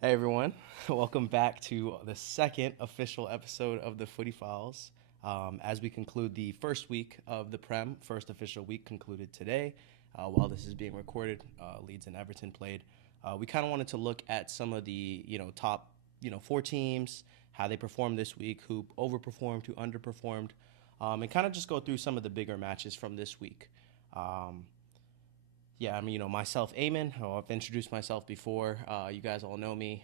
Hey everyone, welcome back to the second official episode of the FootyFiles. As we conclude the first week of the Prem, first official week concluded today. While this is being recorded, Leeds and Everton played. We kind of wanted to look at some of the top four teams, how they performed this week, who overperformed, who underperformed, and kind of just go through some of the bigger matches from this week. Um, yeah, I mean, myself, Eamon. I've introduced myself before. You guys all know me.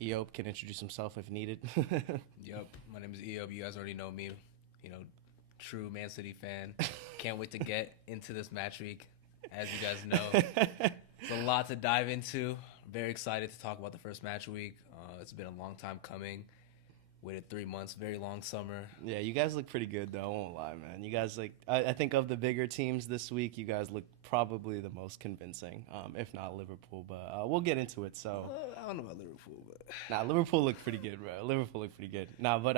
Eob can introduce himself if needed. Yep, my name is Eob. You guys already know me. You know, true Man City fan. Can't wait to get into this match week. As you guys know, it's a lot to dive into. Very excited to talk about the first match week. It's been a long time coming. Waited 3 months. Very long summer. Yeah, you guys look pretty good, though. I won't lie, man. You guys, I think of the bigger teams this week, you guys look probably the most convincing, if not Liverpool. But we'll get into it. So I don't know about Liverpool, but Liverpool looked pretty good, bro. Liverpool looked pretty good. But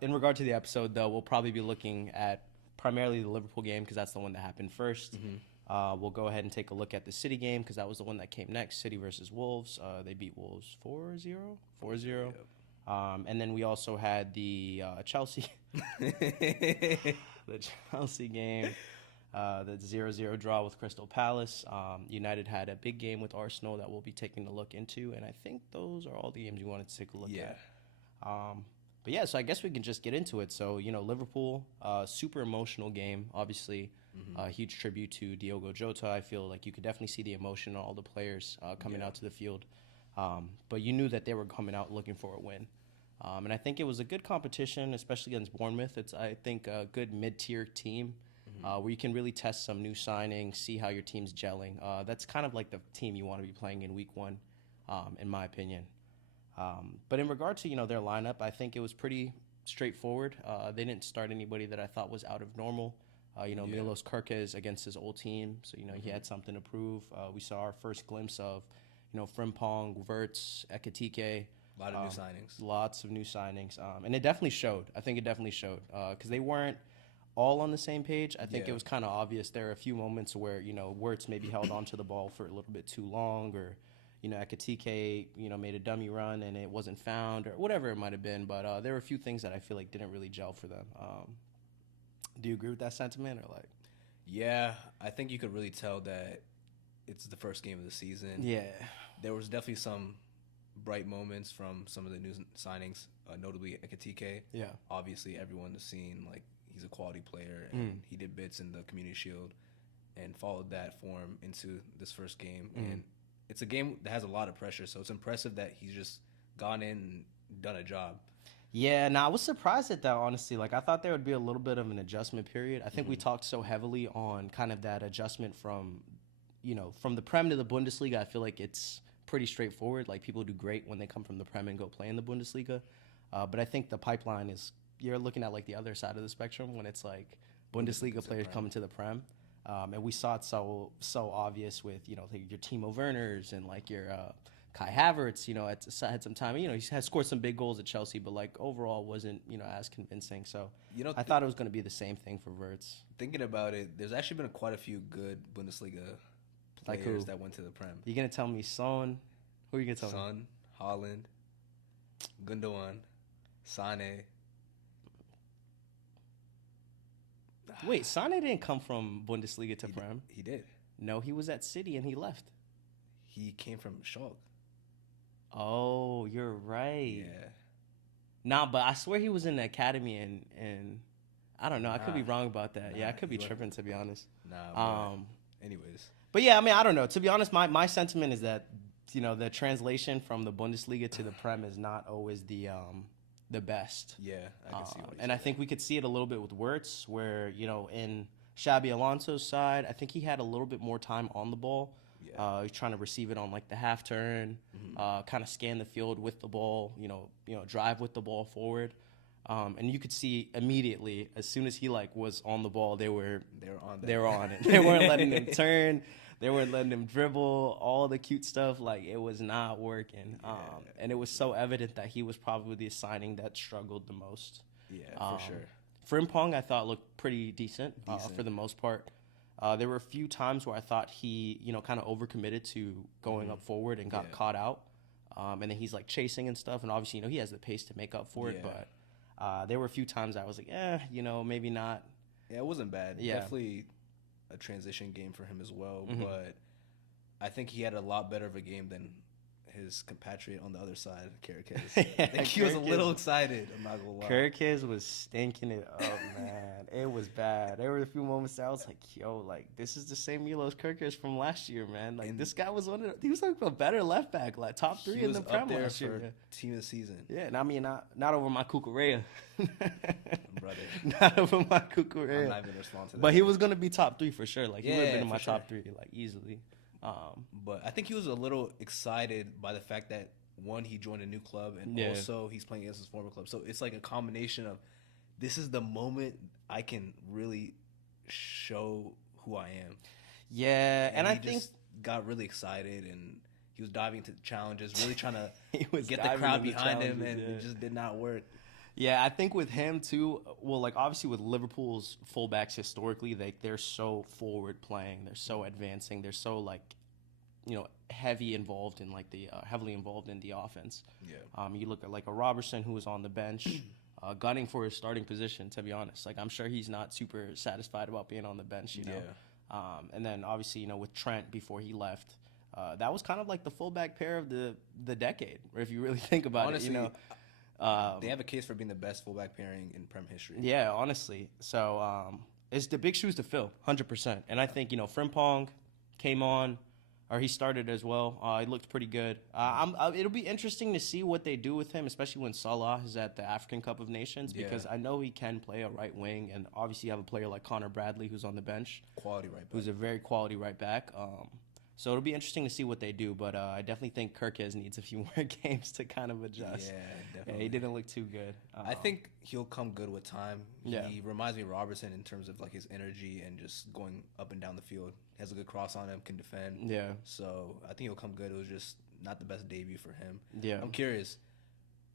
in regard to the episode, though, we'll probably be looking at primarily the Liverpool game because that's the one that happened 1st. We'll go ahead and take a look at the City game because that was the one that came next, City versus Wolves. They beat Wolves 4-0. 4-0. Yep. And then we also had the Chelsea the Chelsea game, the 0-0 draw with Crystal Palace. United had a big game with Arsenal that we'll be taking a look into, and I think those are all the games you wanted to take a look at. But yeah, so I guess we can just get into it. So, Liverpool, super emotional game, obviously. Huge tribute to Diogo Jota. I feel like you could definitely see the emotion in all the players coming out to the field. But you knew that they were coming out looking for a win. And I think it was a good competition, especially against Bournemouth. It's, I think, a good mid-tier team where you can really test some new signings, see how your team's gelling. That's kind of like the team you want to be playing in week one, in my opinion. But in regard to, their lineup, I think it was pretty straightforward. They didn't start anybody that I thought was out of normal. Milos Kerkez against his old team, so, he had something to prove. We saw our first glimpse of, Frimpong, Wirtz, Ekitike. A lot of new signings. Lots of new signings. And it definitely showed. I think it definitely showed because they weren't all on the same page. I think it was kind of obvious. There are a few moments where, Wirtz maybe held onto the ball for a little bit too long or, Ekitike, made a dummy run and it wasn't found or whatever it might have been. But there were a few things that I feel like didn't really gel for them. Do you agree with that sentiment or like? Yeah, I think you could really tell that it's the first game of the season. Yeah. There was definitely some bright moments from some of the new signings, notably Ekitike. Yeah. Obviously, everyone has seen, like, he's a quality player, and he did bits in the Community Shield and followed that form into this first game. And it's a game that has a lot of pressure, so it's impressive that he's just gone in and done a job. Yeah, I was surprised at that, honestly. Like, I thought there would be a little bit of an adjustment period. I think we talked so heavily on kind of that adjustment from the Prem to the Bundesliga. I feel like it's pretty straightforward. Like, people do great when they come from the Prem and go play in the Bundesliga. But I think the pipeline is, you're looking at, like, the other side of the spectrum when it's, like, Bundesliga players coming to the Prem. And we saw it so obvious with, like your Timo Werners and, like, your Kai Havertz, had some time. He has scored some big goals at Chelsea, but, like, overall wasn't, as convincing. So I thought it was going to be the same thing for Wirtz. Thinking about it, there's actually been quite a few good Bundesliga players that went to the Prem. You going to tell me Son? Who are you going to tell me? Son, Haaland, Gundogan, Sane. Wait, Sane didn't come from Bundesliga to Prem? He did. No, he was at City and he left. He came from Schalke. Oh, you're right. Yeah. Nah, but I swear he was in the academy and I don't know. I could be wrong about that. Yeah, I could be tripping, to be honest. Anyways. But yeah, I mean, I don't know. To be honest, my sentiment is that, the translation from the Bundesliga to the Prem is not always the best. Yeah, I can see what and I think we could see it a little bit with Wirtz, where, in Xabi Alonso's side, I think he had a little bit more time on the ball. Yeah. He's trying to receive it on, like, the half turn, kind of scan the field with the ball, drive with the ball forward. And you could see immediately, as soon as he, like, was on the ball, they were on it. They weren't letting him turn. They weren't letting him dribble, all the cute stuff. Like, it was not working. Yeah. And it was so evident that he was probably the signing that struggled the most. Yeah, for sure. Frimpong, I thought, looked pretty decent. For the most part. There were a few times where I thought he, kind of overcommitted to going up forward and got caught out. and then he's like chasing and stuff, and obviously he has the pace to make up for it. But there were a few times I was like, maybe not. Yeah, it wasn't bad. Yeah. Definitely a transition game for him as well. But I think he had a lot better of a game than his compatriot on the other side, Gyökeres. I think he was a little excited. I'm not gonna lie. Gyökeres was stinking it up, man. It was bad. There were a few moments that I was like, "Yo, like this is the same Milos Gyökeres from last year, man. Like this guy was he was like a better left back, like top 3 in the Prem last year. Team of the season. Yeah, and I mean not over my Cucurella. Brother. Not over my Cucurella. I'm not even responding to that. But he was gonna be top 3 for sure. Like he would have been in my top 3 like easily. But I think he was a little excited by the fact that one, he joined a new club, and also he's playing against his former club. So it's like a combination of this is the moment I can really show who I am. Yeah, and I think got really excited, and he was diving into challenges, really trying to get the diving crowd into behind him, and challenges, it just did not work. Yeah, I think with him too. Well, like obviously with Liverpool's fullbacks historically, they're so forward playing, they're so advancing, they're so like, heavily involved in the offense. Yeah. You look at like a Robertson who was on the bench, gunning for his starting position. To be honest, like I'm sure he's not super satisfied about being on the bench. And then obviously with Trent before he left. That was kind of like the fullback pair of the decade, or if you really think about honestly, it, they have a case for being the best fullback pairing in Prem history. Yeah, honestly. So it's the big shoes to fill, 100%. And I think Frimpong came on, or he started as well. He looked pretty good. It'll be interesting to see what they do with him, especially when Salah is at the African Cup of Nations, because I know he can play a right wing, and obviously you have a player like Connor Bradley who's on the bench, quality right back, who's a very quality right back. So it'll be interesting to see what they do, but I definitely think Gyökeres needs a few more games to kind of adjust. Yeah, definitely. Yeah, he didn't look too good. I think he'll come good with time. He Yeah. reminds me of Robertson in terms of like his energy and just going up and down the field. He has a good cross on him, can defend. Yeah. So I think he'll come good. It was just not the best debut for him. Yeah. I'm curious,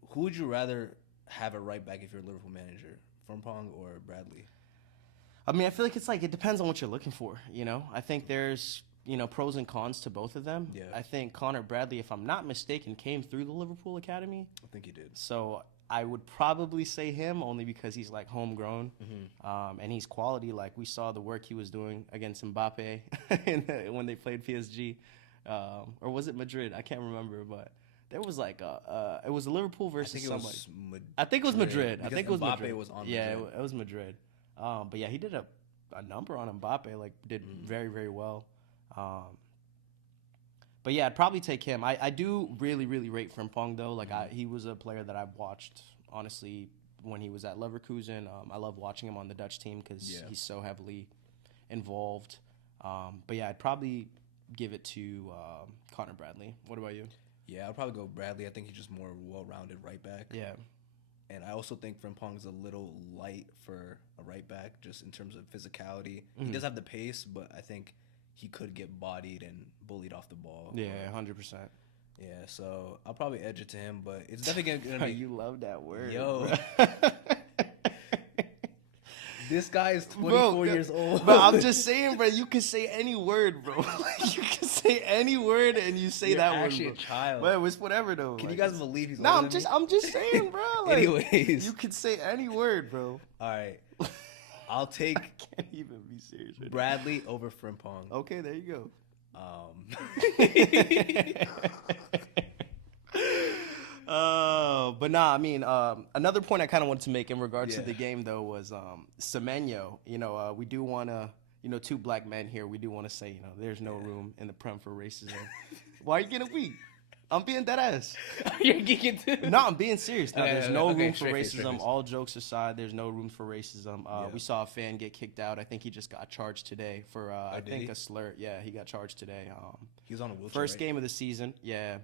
who would you rather have a right back if you're a Liverpool manager, Frimpong or Bradley? I mean, I feel like it depends on what you're looking for. I think there's pros and cons to both of them. Yeah. I think Connor Bradley, if I'm not mistaken, came through the Liverpool Academy. I think he did. So I would probably say him only because he's like homegrown, and he's quality. Like we saw the work he was doing against Mbappe when they played PSG, or was it Madrid? I can't remember, but there was like it was Liverpool versus somebody. I think it was Madrid. I think it was Mbappe Madrid. was on yeah, Madrid. it was Madrid. But yeah, he did a number on Mbappe. Like did very, very well. But yeah, I'd probably take him. I do really, really rate Frimpong though. Like he was a player that I've watched honestly when he was at Leverkusen. I love watching him on the Dutch team because he's so heavily involved. But yeah, I'd probably give it to Connor Bradley. What about you? Yeah, I'd probably go Bradley. I think he's just more well-rounded right back. Yeah. And I also think Frimpong's a little light for a right back, just in terms of physicality. He does have the pace, but I think he could get bodied and bullied off the ball. Yeah, 100%. Yeah, so I'll probably edge it to him, but it's definitely going to be... You love that word. Yo. This guy is 24 years old. Bro, I'm just saying, bro, you can say any word, bro. Like, you can say any word and you say that word, bro. You're actually a child. But it's whatever, though. Can you guys believe he's No, older than me? I'm just saying, bro. Like, Anyways. You can say any word, bro. All right. I'll take I can't even be serious right Bradley over Frimpong. Okay, there you go. But nah, I mean, another point I kind of wanted to make in regards to the game, though, was Semenyo. We do want to, two black men here. We do want to say, there's no room in the Prem for racism. Why are you getting weak? I'm being dead ass. You're geeking too? No, I'm being serious. Now, there's no room for straight racism. face. All jokes aside, there's no room for racism. We saw a fan get kicked out. I think he just got charged today for, I think, a slur. Yeah, he got charged today. He was on a wheelchair, First right? game of the season. Yeah.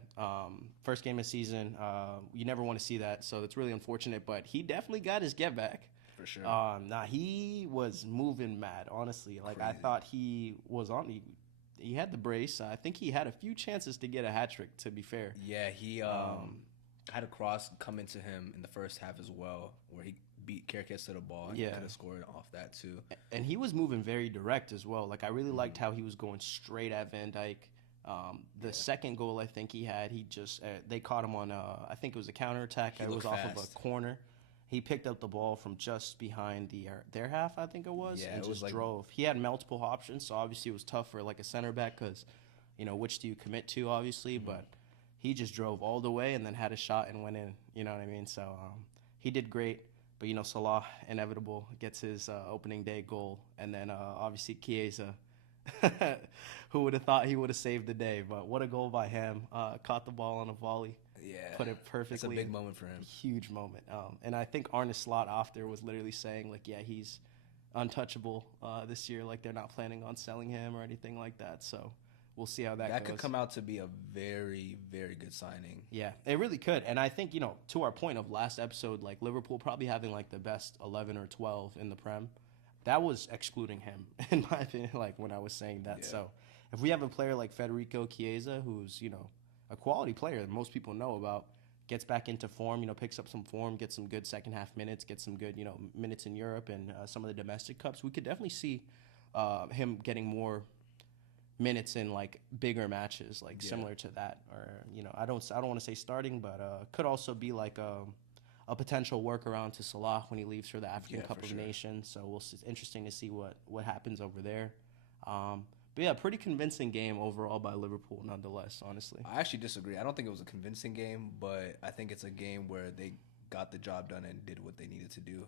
First game of the season. You never want to see that, so it's really unfortunate. But he definitely got his get back. For sure. He was moving mad, honestly. Like, Crazy. I thought he was on... He had the brace. I think he had a few chances to get a hat trick, to be fair. Yeah, he had a cross come into him in the first half as well, where he beat Gyökeres to the ball. And he could have scored off that too. And he was moving very direct as well. Like, I really liked how he was going straight at Van Dijk, The second goal I think he had, he just they caught him on I think it was a counterattack. It was off of a corner. He picked up the ball from just behind their half, I think it was, and just drove. He had multiple options, so obviously it was tough for like a center back because, which do you commit to, obviously, but he just drove all the way and then had a shot and went in. You know what I mean? So he did great. But, Salah, inevitable, gets his opening day goal. And then, obviously, Chiesa, who would have thought he would have saved the day. But what a goal by him. Caught the ball on a volley. Yeah. Put it perfectly. It's a big moment for him. Huge moment. And I think Arne Slot after was literally saying, like, yeah, he's untouchable this year. Like, they're not planning on selling him or anything like that. So we'll see how that goes. That could come out to be a very, very good signing. Yeah, it really could. And I think, to our point of last episode, like Liverpool probably having like the best 11 or 12 in the Prem, that was excluding him, in my opinion, like when I was saying that. Yeah. So if we have a player like Federico Chiesa, who's, a quality player that most people know about, gets back into form, picks up some form, gets some good second half minutes, gets some good, minutes in Europe and some of the domestic cups, we could definitely see him getting more minutes in like bigger matches, like similar to that, or I don't want to say starting, but could also be like a potential workaround to Salah when he leaves for the African Cup of Nations. So it's interesting to see what happens over there. But yeah, pretty convincing game overall by Liverpool, nonetheless. Honestly, I actually disagree. I don't think it was a convincing game, but I think it's a game where they got the job done and did what they needed to do.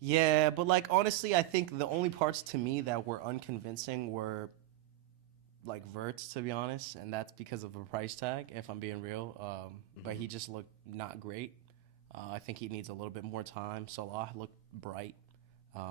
Yeah, but like honestly, I think the only parts to me that were unconvincing were like Verts, to be honest, and that's because of a price tag, if I'm being real. But he just looked not great. I think he needs a little bit more time. Salah looked bright,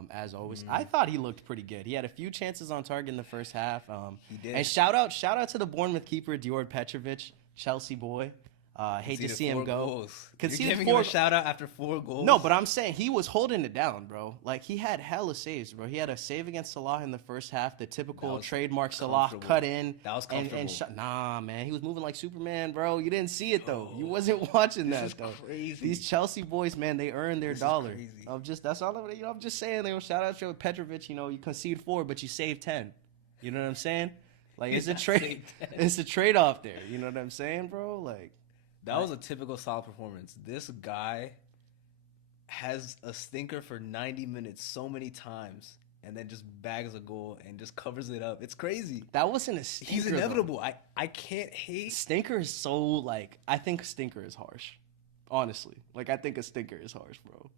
as always. I thought he looked pretty good. He had a few chances on target in the first half. He did. And shout out to the Bournemouth keeper, Dior Petrovic, Chelsea boy. Hate to see him go. You're giving him a shout out after 4 goals? No, but I'm saying he was holding it down, bro. Like, he had hella saves, bro. He had a save against Salah in the first half, the typical trademark Salah cut in. That was comfortable. Nah, man. He was moving like Superman, bro. You didn't see it, though. You wasn't watching that, though. Crazy. These Chelsea boys, man, they earned their dollar. That's all I'm just saying. Shout out to Petrovic. You concede 4, but you save 10. You know what I'm saying? Like, it's a trade. It's a trade-off there. You know what I'm saying, bro? Like, that was a typical Salah performance. This guy has a stinker for 90 minutes so many times and then just bags a goal and just covers it up. It's crazy. That wasn't a stinker. He's inevitable. I can't hate. Stinker is so, like, I think stinker is harsh. Honestly. Like, I think a stinker is harsh, bro.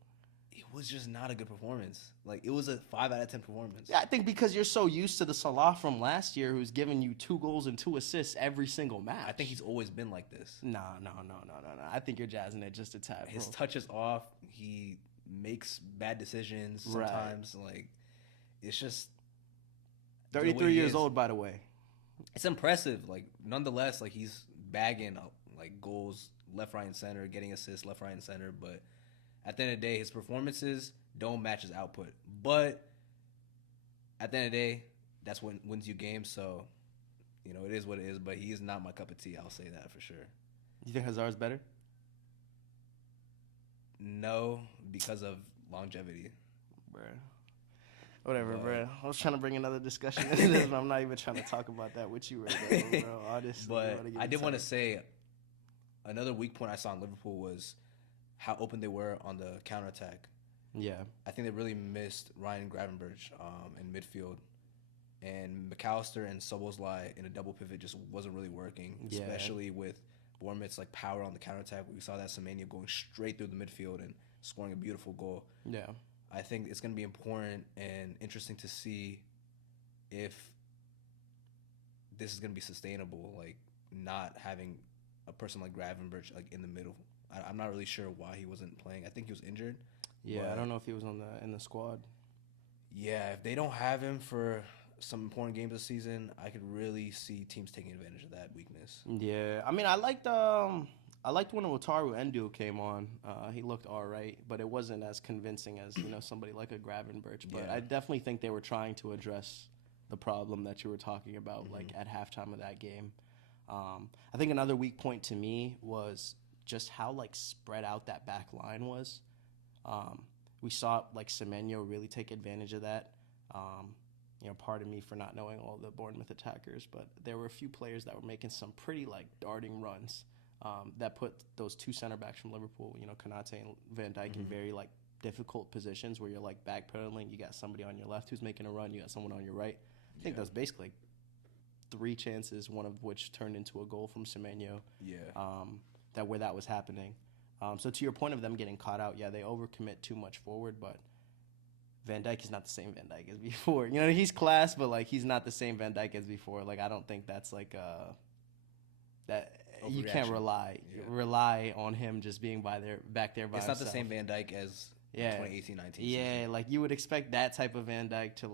It was just not a good performance. Like, it was a 5 out of 10 performance. Yeah, I think because you're so used to the Salah from last year who's giving you 2 goals and 2 assists every single match. I think he's always been like this. No. I think you're jazzing it just a tad, bro. His touch is off. He makes bad decisions sometimes. Right. Like, it's just 33 years old, by the way. It's impressive. Like, nonetheless, like, he's bagging like goals left, right, and center, getting assists left, right, and center, but at the end of the day, his performances don't match his output. But at the end of the day, that's what wins you games. So, it is what it is. But he is not my cup of tea. I'll say that for sure. You think Hazard's better? No, because of longevity. Bruh. Whatever, bro. I was trying to bring another discussion into this, but I'm not even trying to talk about that with you right now, bro. Honestly, but I did want to say another weak point I saw in Liverpool was how open they were on the counterattack. Yeah. I think they really missed Ryan Gravenberch in midfield. And McAllister and Szoboszlai in a double pivot just wasn't really working, especially with Bournemouth's like power on the counterattack. We saw that Semenyo going straight through the midfield and scoring a beautiful goal. Yeah. I think it's going to be important and interesting to see if this is going to be sustainable, like not having a person like Gravenberch like in the middle. I'm not really sure why he wasn't playing. I think he was injured. Yeah, I don't know if he was in the squad. Yeah, if they don't have him for some important games this season, I could really see teams taking advantage of that weakness. Yeah, I mean, I liked when Wataru Endo came on. He looked all right, but it wasn't as convincing as somebody like a Gravenberch. But I definitely think they were trying to address the problem that you were talking about, like at halftime of that game. I think another weak point to me was just how like spread out that back line was. We saw like Semenyo really take advantage of that. pardon me for not knowing all the Bournemouth attackers, but there were a few players that were making some pretty darting runs that put those two center backs from Liverpool, Konate and Van Dijk, in very difficult positions where you're backpedaling. You got somebody on your left who's making a run. You got someone on your right. I think that was basically 3 chances, one of which turned into a goal from Semenyo. Yeah. Where that was happening. So to your point of them getting caught out, yeah, they overcommit too much forward, but Van Dijk is not the same Van Dijk as before. He's class, but he's not the same Van Dijk as before. I don't think that's that you can't rely on him just being back there by himself. It's not the same Van Dijk as 2018-19 Yeah, season. you would expect that type of Van Dijk to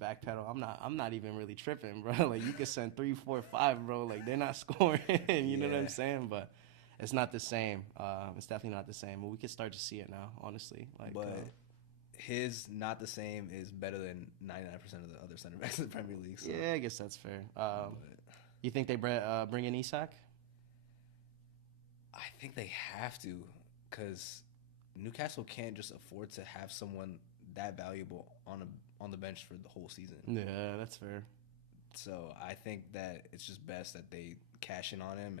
backpedal. I'm not even really tripping, bro. You could send 3, 4, 5, bro. They're not scoring. You know what I'm saying? But it's not the same. It's definitely not the same. But we could start to see it now, honestly. His not the same is better than 99% of the other center backs in the Premier League. So. Yeah, I guess that's fair. You think they bring in Isak? I think they have to, because Newcastle can't just afford to have someone that valuable on the bench for the whole season. Yeah, that's fair. So I think that it's just best that they cash in on him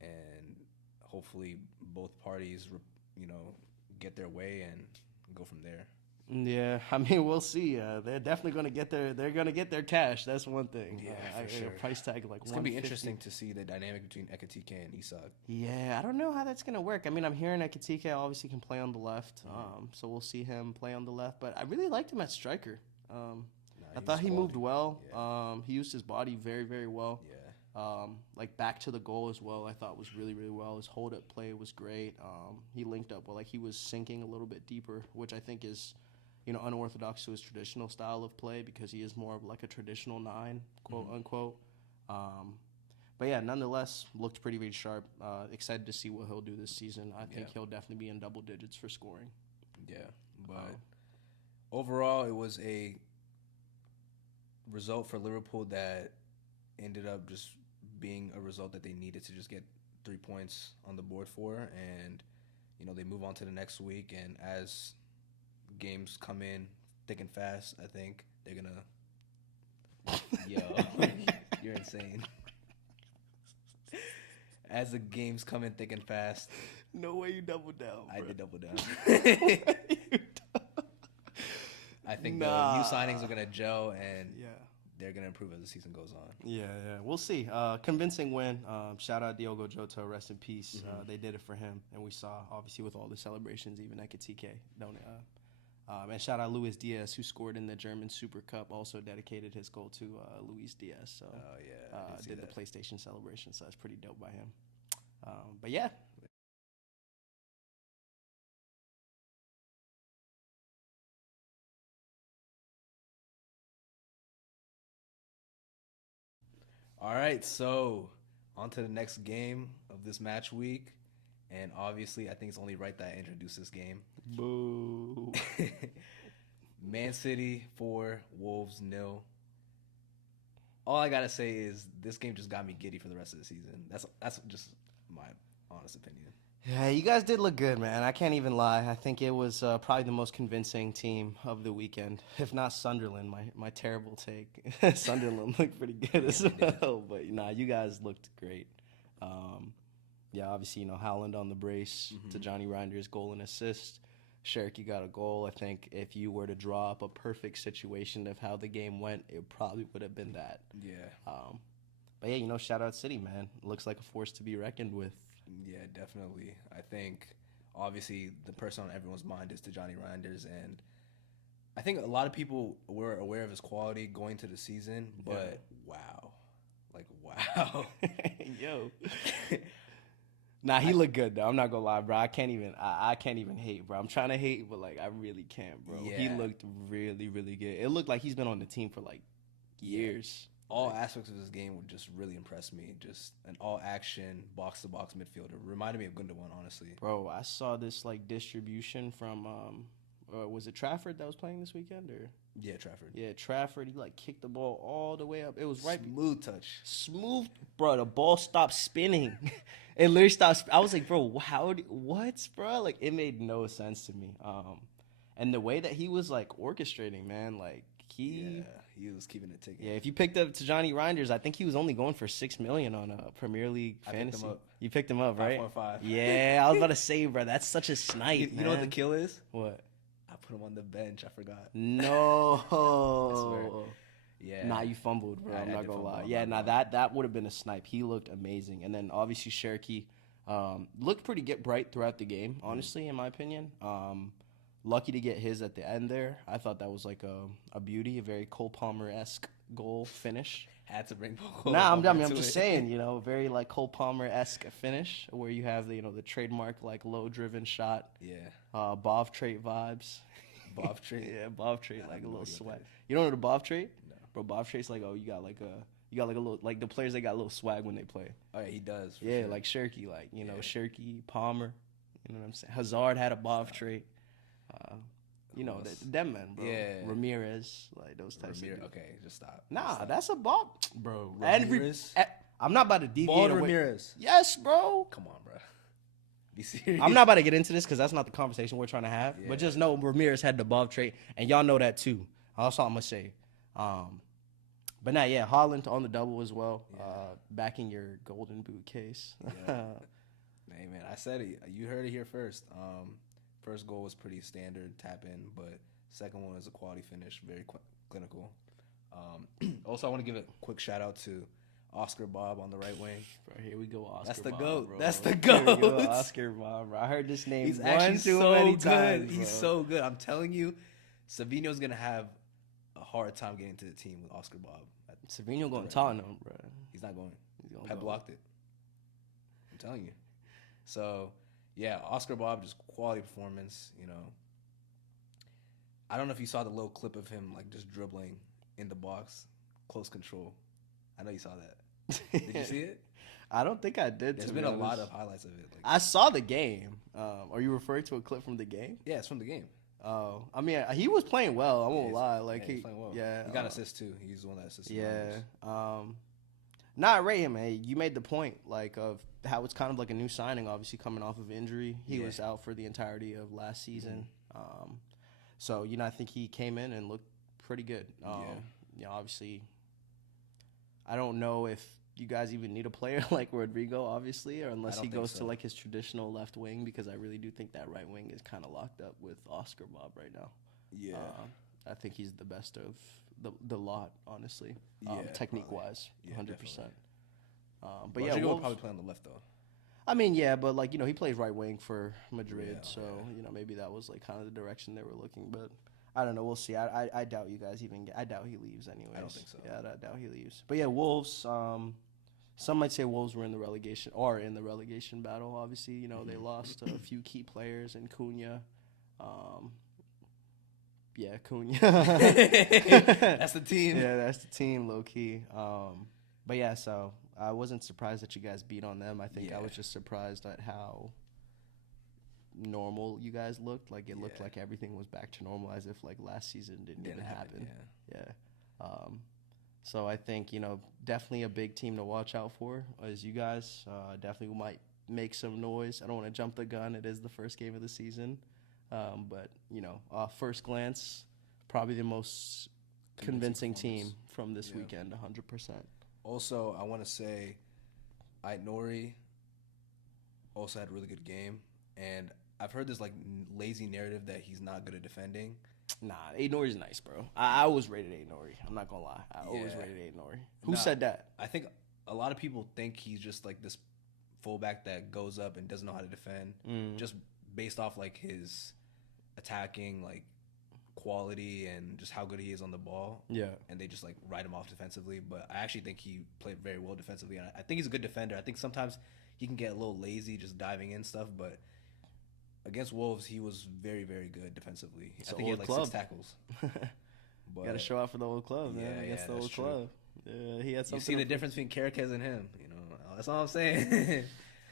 and hopefully both parties, get their way and go from there. Yeah, I mean, we'll see. They're definitely going to get their cash. That's one thing. Yeah, for sure. Price tag it's going to be interesting to see the dynamic between Ekitike and Isak. Yeah, I don't know how that's going to work. I mean, I'm hearing Ekitike obviously can play on the left, so we'll see him play on the left. But I really liked him at striker. I thought he moved well. Yeah. He used his body very, very well. Yeah. Back to the goal as well, I thought was really, really well. His hold-up play was great. He linked up well. He was sinking a little bit deeper, which I think is unorthodox to his traditional style of play because he is more of a traditional 9, quote unquote. But yeah, nonetheless, looked pretty, really sharp. Excited to see what he'll do this season. I think he'll definitely be in double digits for scoring. Yeah, but overall, it was a result for Liverpool that ended up just being a result that they needed to just get 3 points on the board for, and they move on to the next week, and as games come in thick and fast, I think they're gonna you're insane. As the games come in thick and fast, no way you double down, bro. I did double down. I think the new signings are gonna gel, and they're gonna improve as the season goes on. Yeah, we'll see. Convincing win. Shout out Diogo Jota, rest in peace. They did it for him, and we saw obviously with all the celebrations, even Ekitike, don't it? And shout out Luis Diaz, who scored in the German Super Cup, also dedicated his goal to Luis Diaz. So did the PlayStation celebration, so that's pretty dope by him. But yeah. All right, so on to the next game of this match week. And obviously, I think it's only right that I introduce this game. Boo. Man City 4, Wolves 0. All I got to say is this game just got me giddy for the rest of the season. That's just my honest opinion. Yeah, you guys did look good, man. I can't even lie. I think it was probably the most convincing team of the weekend, if not Sunderland, my terrible take. Sunderland looked pretty good as well. But, you guys looked great. Obviously, Haaland on the brace to Johnny Reinder's goal and assist. Sherk, you got a goal. I think if you were to draw up a perfect situation of how the game went, it probably would have been that. Yeah. But yeah, shout out City, man. Looks like a force to be reckoned with. Yeah, definitely. I think, obviously, the person on everyone's mind is Johnny Reinders, and I think a lot of people were aware of his quality going to the season, but wow. Yo. Nah, he looked good though. I'm not gonna lie, bro. I can't even hate, bro. I'm trying to hate, but I really can't, bro. Yeah. He looked really, really good. It looked like he's been on the team for years. All aspects of this game would just really impress me. Just an all-action, box-to-box midfielder. Reminded me of Gundogan, honestly. Bro, I saw this distribution from was it Trafford that was playing this weekend or? Yeah, Trafford. Yeah, Trafford. He kicked the ball all the way up. It was right. Smooth touch. Smooth, bro. The ball stopped spinning. It literally stopped. I was like, bro, what, bro? It made no sense to me. And the way that he was orchestrating, man, he was keeping it ticking. Yeah, if you picked up Tijani Reinders, I think he was only going for $6 million on a Premier League fantasy. Picked him up. You picked him up, right? 5.5. Yeah, I was about to say, bro, that's such a snipe. You know what the kill is? What? I put him on the bench. I forgot. No. I swear. Yeah. Nah, you fumbled, bro. I'm not gonna lie. Yeah, that would have been a snipe. He looked amazing, and then obviously Cherki looked pretty bright throughout the game. Honestly, in my opinion. Lucky to get his at the end there. I thought that was like a beauty, a very Cole Palmer-esque goal finish. Had to bring Cole I'm Palmer just saying, very like Cole Palmer-esque finish where you have the the trademark like low-driven shot. Yeah. Bov trait vibes. Bov trait. Yeah, Bov trait, like a little swag. You don't know the Bov trait? No. Bro, Bov trait's like, you got like a little, like the players, they got a little swag when they play. Oh yeah, he does. Yeah, sure. Like Cherki, like Cherki, Palmer. You know what I'm saying? Hazard had a Bov trait. Them men, bro. Yeah. Ramirez, like those types of things. Okay, just stop. Nah, that's a Bob. Bro, Ramirez? I'm not about to deviate Bald away. Ramirez. Yes, bro. Come on, bro. Be serious. I'm not about to get into this because that's not the conversation we're trying to have. Yeah. But just know Ramirez had the Bob trait, and y'all know that too. That's all I'm going to say. But now, Haaland on the double as well. Yeah. Backing your golden boot case. Yeah. Hey, man, I said it. You heard it here first. First goal was pretty standard tap in, but second one is a quality finish, very clinical. Also, I want to give a quick shout out to Oscar Bob on the right wing. Bro, here we go, Oscar. That's the Bob, GOAT. bro. That's the Here we go, GOAT. Oscar Bob, bro. I heard this name He's one actually too so many good. times. He's bro. so good. I'm telling you, Savino's gonna have a hard time getting to the team with Oscar Bob. Savino going to Tottenham, bro. He's not going. He's Pep blocked it. I'm telling you. So, yeah, Oscar Bob, just quality performance, I don't know if you saw the little clip of him, like, just dribbling in the box, close control. I know you saw that. Did you see it? I don't think I did. There's been a lot of highlights of it. I saw the game. Are you referring to a clip from the game? Yeah, it's from the game. Oh, I mean, he was playing well. I won't lie. Like he's playing well. Yeah, he got assists too. He's the one that assisted. Yeah. I rate him. Hey, you made the point, like, of how it's kind of like a new signing. Obviously, coming off of injury, he was out for the entirety of last season. Mm-hmm. So I think he came in and looked pretty good. Obviously, I don't know if you guys even need a player like Rodrigo, obviously, or unless he goes to like his traditional left wing, because I really do think that right wing is kind of locked up with Oscar Bob right now. Yeah, I think he's the best of the lot, honestly. Technique wise, 100%. But Rodrigo will probably play on the left though. I mean, but like he plays right wing for Madrid, so maybe that was like kind of the direction they were looking, but. I don't know. We'll see. I doubt you guys even I doubt he leaves anyways. I don't think so. Yeah, I doubt he leaves. But yeah, Wolves. Some might say Wolves were in the relegation battle. Obviously, they lost a few key players in Cunha. Cunha. That's the team. Yeah, that's the team, low key. But yeah, so I wasn't surprised that you guys beat on them. I think I was just surprised at how normal you guys looked. Like it looked like everything was back to normal, as if like last season didn't even happen. So I think definitely a big team to watch out for is you guys. Definitely might make some noise. I don't want to jump the gun. It is the first game of the season, but first glance, probably the most convincing team from this weekend, 100%. Also, I want to say, Aït-Nouri also had a really good game, and I've heard this like lazy narrative that he's not good at defending. Nah, Aït-Nouri's nice, bro. I always rated Aït-Nouri. I'm not gonna lie. I always rated Aït-Nouri. Who said that? I think a lot of people think he's just like this fullback that goes up and doesn't know how to defend, just based off like his attacking like quality and just how good he is on the ball. Yeah, and they just like write him off defensively. But I actually think he played very well defensively, and I think he's a good defender. I think sometimes he can get a little lazy just diving in stuff, but against Wolves, he was very, very good defensively. I think he had like 6 tackles. But got to show out for the old club, man. Against the old club. Yeah, he had something. You see the difference between Gyökeres and him. That's all I'm saying.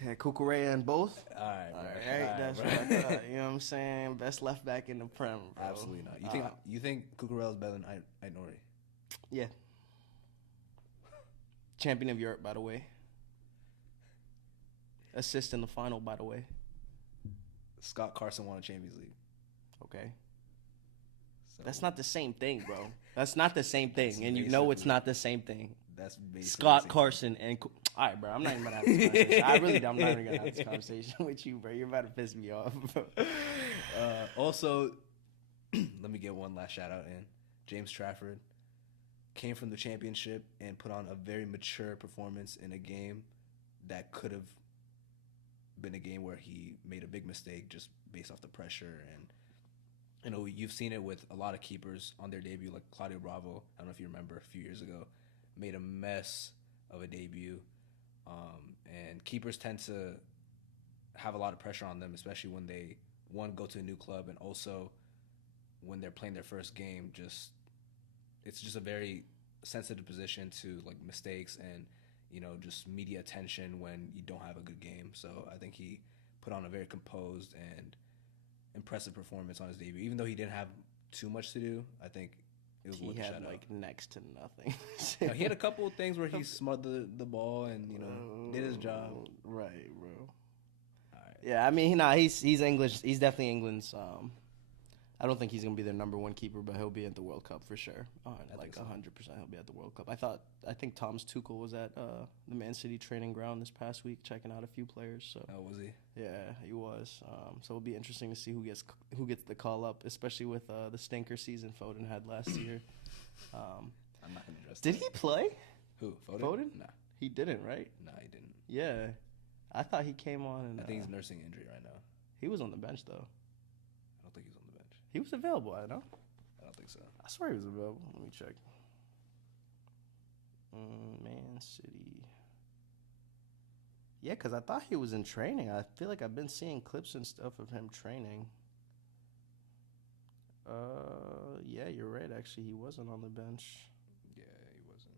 Yeah, Cucurella and both. All right, that's what I thought. You know what I'm saying? Best left back in the Prem, bro. Absolutely not. You think Cucurella is better than Aït-Nouri? Yeah. Champion of Europe, by the way. Assist in the final, by the way. Scott Carson won a Champions League. Okay. So That's not the same thing, bro. That's not the same thing, That's and you know it's basically- not the same thing. That's basically Scott Carson and all right, bro. I'm not even gonna have this conversation. I'm not even gonna have this conversation with you, bro. You're about to piss me off, bro. Also, let me get one last shout out in. James Trafford came from the championship and put on a very mature performance in a game that could have been a game where he made a big mistake just based off the pressure. And you know, you've seen it with a lot of keepers on their debut, like Claudio Bravo. I don't know if you remember a few years ago, made a mess of a debut. And keepers tend to have a lot of pressure on them, especially when they, one, go to a new club, and also when they're playing their first game. It's just a very sensitive position to like mistakes and, you know, just media attention when you don't have a good game. So I think he put on a very composed and impressive performance on his debut. Even though he didn't have too much to do, I think it was worth a He shout had out. like next to nothing. You know, he had a couple of things where he smothered the ball and, you know, did his job. Right, bro. All right. Yeah, I mean, he's English. He's definitely England's. I don't think he's gonna be their number one keeper, but he'll be at the World Cup for sure. Like 100%, he'll be at the World Cup. I think Thomas Tuchel was at the Man City training ground this past week, checking out a few players. So Oh, was he? yeah, he was. So it'll be interesting to see who gets the call up, especially with the stinker season Foden had last year. I'm not gonna address. Did that. he play? Who? Foden? Foden? Nah, He didn't, right? he didn't. Yeah, I thought he came on. And, I think he's nursing injury right now. he was on the bench though. I don't think he's on the bench. He was available. I know. I don't think so. I swear he was available. Let me check. Man City. Yeah, because I thought he was in training. I feel like I've been seeing clips and stuff of him training. Yeah, you're right. Actually, he wasn't on the bench. Yeah, he wasn't.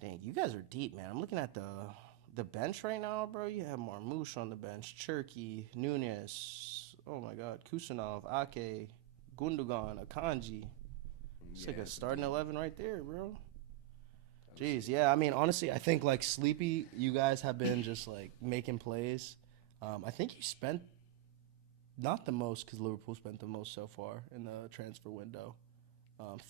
Dang, you guys are deep, man. I'm looking at the bench right now, bro. You have Marmoush on the bench, Cherky, Nunes. Oh my God, Kusanov, Ake, Gundogan, Akanji. It's like a starting 11 right there, bro. Jeez, yeah. I mean, honestly, I think like Sleepy, you guys have been just like making plays. I think you spent not the most because Liverpool spent the most so far in the transfer window.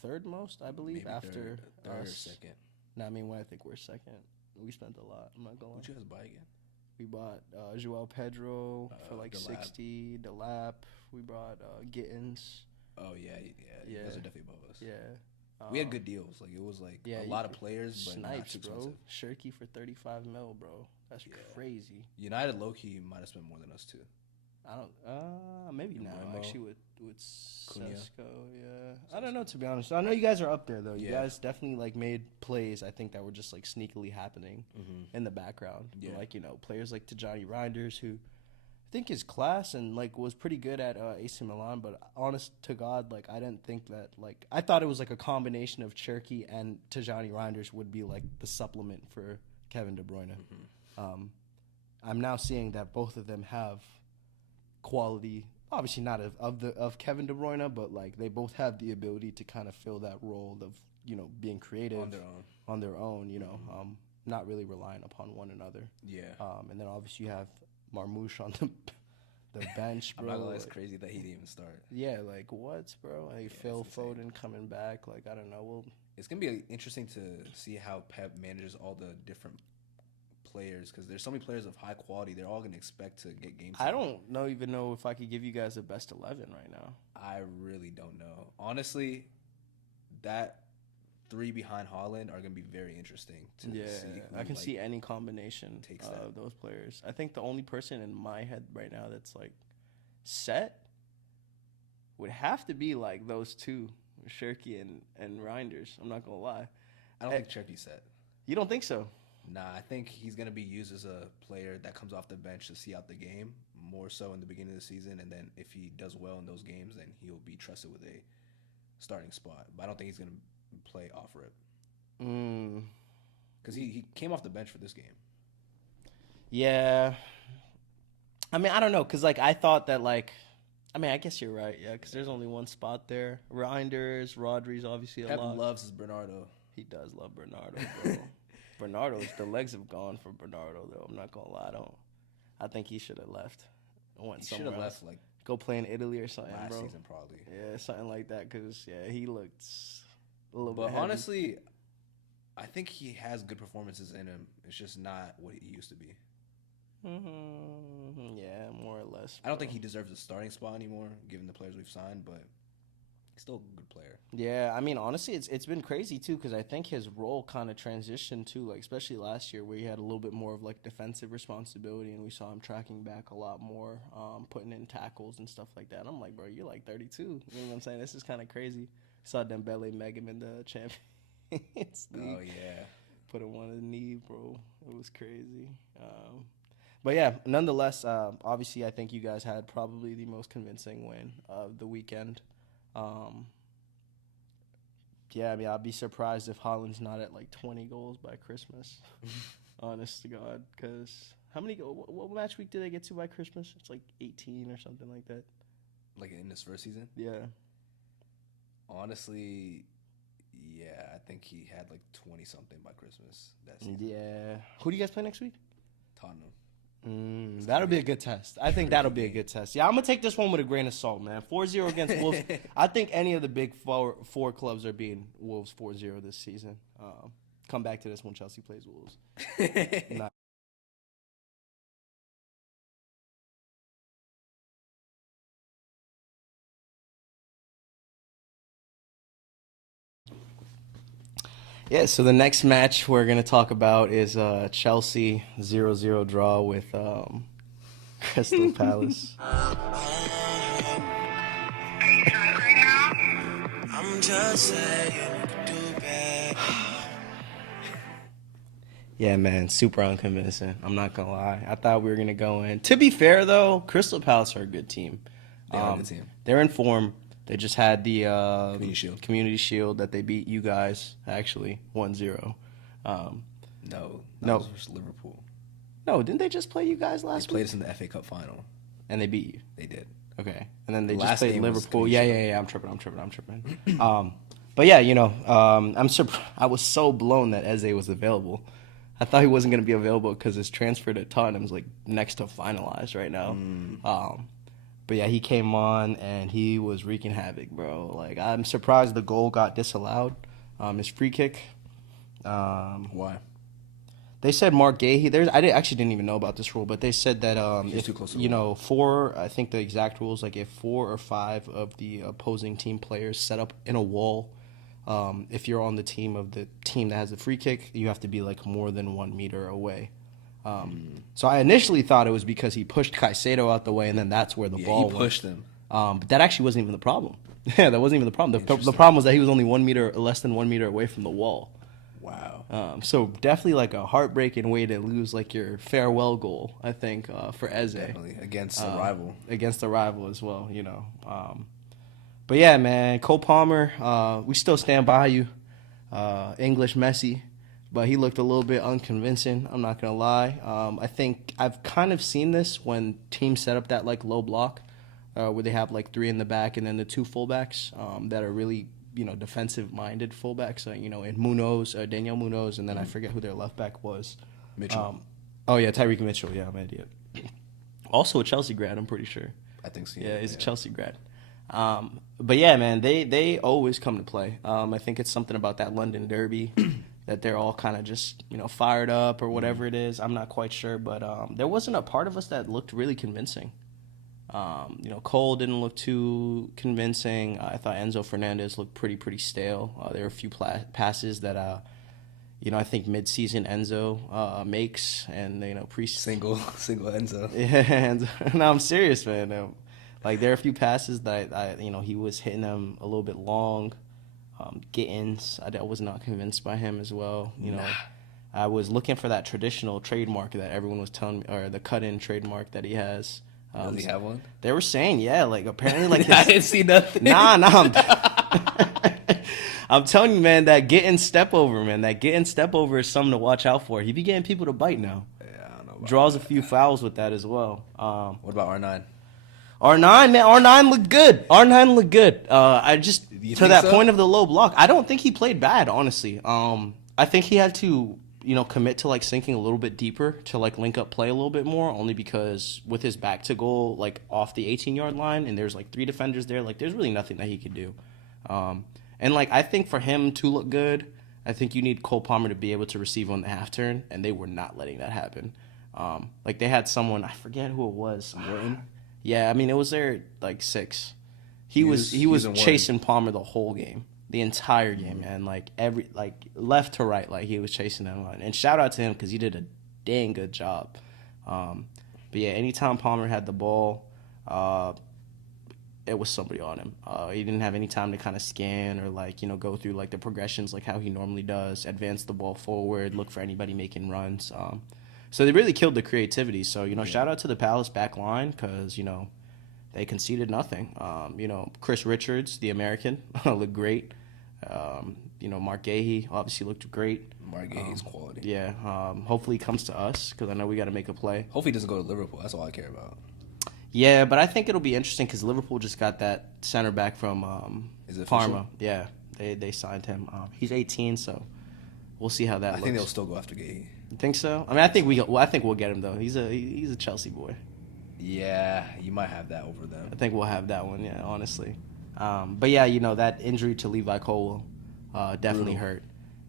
Third most, I believe, Maybe after third or us. second. No, I mean, I think we're second. We spent a lot. I'm not gonna lie. Who'd you guys buy again? We bought Joao Pedro for like Delap. 60. Delap. We brought Gittins. Oh yeah. You guys are definitely above us. Yeah. We had good deals. Like it was like a lot of players, but not Snipes, too bro. expensive. Shirky for 35 mil, bro. That's crazy. United low key might have spent more than us too. I don't. Maybe now. Mbeumo. Actually, with Cunha. Sesko, yeah. I don't know, to be honest. I know you guys are up there though. You Yeah. guys definitely like made plays. I think that were just like sneakily happening in the background. Yeah. Like, you know, players like Tajani Reinders, who I think is class and like was pretty good at AC Milan. But honest to God, like I didn't think that. Like I thought it was like a combination of Cherky and Tajani Reinders would be like the supplement for Kevin De Bruyne. I'm now seeing that both of them have quality, obviously not of Kevin De Bruyne, but like they both have the ability to kind of fill that role of, you know, being creative on their own, you know, not really relying upon one another. Yeah. And then obviously you have Marmoush on the bench, bro. I'm not gonna lie, it's crazy that he didn't even start. Yeah, like what, bro? Like Phil Foden coming back, like I don't know. Well, it's gonna be interesting to see how Pep manages all the different players, because there's so many players of high quality. They're all gonna expect to get game time. I don't even know if I could give you guys a best 11 right now. I really don't know. Honestly, that three behind Haaland are gonna be very interesting to see. I can see any combination takes of those players. I think the only person in my head right now that's like set would have to be like those two, Shirky and Reinders. I'm not gonna lie. I don't think Cherky's set. You don't think so? Nah, I think he's going to be used as a player that comes off the bench to see out the game, more so in the beginning of the season. And then if he does well in those games, then he'll be trusted with a starting spot. But I don't think he's going to play off rip. Because he came off the bench for this game. Yeah. I mean, I don't know, because, like, I thought that, like, I mean, I guess you're right, yeah, because there's only one spot there. Reinders, Rodri's obviously a Pep lot. loves his Bernardo. He does love Bernardo, bro. The legs have gone for Bernardo, though. I'm not gonna lie. I think he should have left. He should have left like go play in Italy or something, last bro. season probably. Yeah, something like that. Cause he looked a little bit. But heavy. honestly, I think he has good performances in him. It's just not what he used to be. Yeah, more or less. I don't think he deserves a starting spot anymore, given the players we've signed. But he's still a good player. Yeah, I mean, honestly, it's been crazy too because I think his role kind of transitioned to like, especially last year where he had a little bit more of like defensive responsibility, and we saw him tracking back a lot more, putting in tackles and stuff like that. I'm like, bro, you're like 32. You know what I'm saying? This is kind of crazy. Saw Dembele meg him in the Champions League. Oh yeah, put him on his knee, bro. It was crazy. But yeah, nonetheless, obviously, I think you guys had probably the most convincing win of the weekend. Yeah, I mean, I'd be surprised if Haaland's not at like 20 goals by Christmas. Honest to God, because what match week did they get to by Christmas? It's like 18 or something like that. Like in his first season? Yeah. Honestly, yeah, I think he had like 20 something by Christmas that season. Yeah. Who do you guys play next week? Tottenham. That'll be a good test. I think that'll be a good test. Yeah, I'm going to take this one with a grain of salt, man. 4-0 against Wolves. I think any of the big four clubs are beating Wolves 4-0 this season. Come back to this when Chelsea plays Wolves. Nah. Yeah, so the next match we're going to talk about is Chelsea 0-0 draw with Crystal Palace. I'm just saying, do bad. Yeah, man, super unconvincing. I'm not going to lie. I thought we were going to go in. To be fair, though, Crystal Palace are a good team. They are a good team. They're in form. They just had the Community Shield that they beat you guys, actually, 1-0. No, was versus Liverpool. No, didn't they just play you guys last week? They played us in the FA Cup final. And they beat you? They did. Okay. And then they Last just played game was Liverpool. Yeah. I'm tripping. But yeah, I was so blown that Eze was available. I thought he wasn't going to be available because his transfer to Tottenham's like next to finalized right now. But yeah, he came on and he was wreaking havoc, bro. Like, I'm surprised the goal got disallowed. His free kick. Why? They said Mark Gahey. I didn't even know about this rule, but they said that if too close to the four, I think the exact rules, like if 4 or 5 of the opposing team players set up in a wall, if you're on the team of the team that has the free kick, you have to be like more than 1 meter away. So I initially thought it was because he pushed Caicedo out the way, and then that's where the ball went. He pushed him. But that actually wasn't even the problem. Yeah, that wasn't even the problem. The problem was that he was only less than 1 meter away from the wall. Wow. So definitely like a heartbreaking way to lose like your farewell goal, I think, for Eze. Definitely against a rival. Against the rival as well, But yeah, man, Cole Palmer, we still stand by you. English Messi. But he looked a little bit unconvincing, I'm not going to lie. I think I've kind of seen this when teams set up that like low block where they have like 3 in the back and then the 2 fullbacks that are really, defensive-minded fullbacks. In Daniel Munoz, and then I forget who their left back was. Mitchell. Tyreek Mitchell. Yeah, I'm an idiot. Also a Chelsea grad, I'm pretty sure. I think so. Yeah, he's a Chelsea grad. But yeah, man, they always come to play. I think it's something about that London derby that they're all kind of just, fired up or whatever it is. I'm not quite sure, but there wasn't a part of us that looked really convincing. Cole didn't look too convincing. I thought Enzo Fernandez looked pretty stale. There were a few passes that, I think mid-season Enzo makes, and single Enzo. Yeah, no, I'm serious, man. Like there are a few passes that he was hitting them a little bit long. Gittins, I was not convinced by him as well. I was looking for that traditional trademark that everyone was telling me, or the cut-in trademark that he has. Does he have one? They were saying, yeah, like apparently, like I didn't see nothing. Nah. I'm telling you, man, that Gittins step over is something to watch out for. He be getting people to bite now. Yeah, I don't know. Draws a few fouls with that as well. What about R9? R9 looked good. To that so? point of the low block, I don't think he played bad, honestly. I think he had to commit to like sinking a little bit deeper to like link up play a little bit more, only because with his back to goal, like off the 18-yard line, and there's like 3 defenders there, like there's really nothing that he could do. And like I think for him to look good, I think you need Cole Palmer to be able to receive on the half turn, and they were not letting that happen. Like they had someone, I forget who it was. Morton? Yeah, I mean it was their like 6. He was chasing Palmer the whole game. The entire game, man. Like every left to right, like he was chasing them. And shout out to him because he did a dang good job. But yeah, anytime Palmer had the ball, it was somebody on him. He didn't have any time to kind of scan or like go through like the progressions like how he normally does. Advance the ball forward, look for anybody making runs. So they really killed the creativity. So shout out to the Palace back line because they conceded nothing. Chris Richards, the American, looked great. Mark Gahey obviously looked great. Mark Gahey's quality. Yeah. Hopefully he comes to us because I know we got to make a play. Hopefully he doesn't go to Liverpool. That's all I care about. Yeah, but I think it'll be interesting because Liverpool just got that center back from Is it Parma. official? Yeah, they signed him. He's 18, so we'll see how that looks. I think they'll still go after Gahey. You think so? I mean, I think we'll get him though. He's a Chelsea boy. Yeah, you might have that over them. I think we'll have that one. Yeah, honestly. But yeah, that injury to Levi Colwill definitely hurt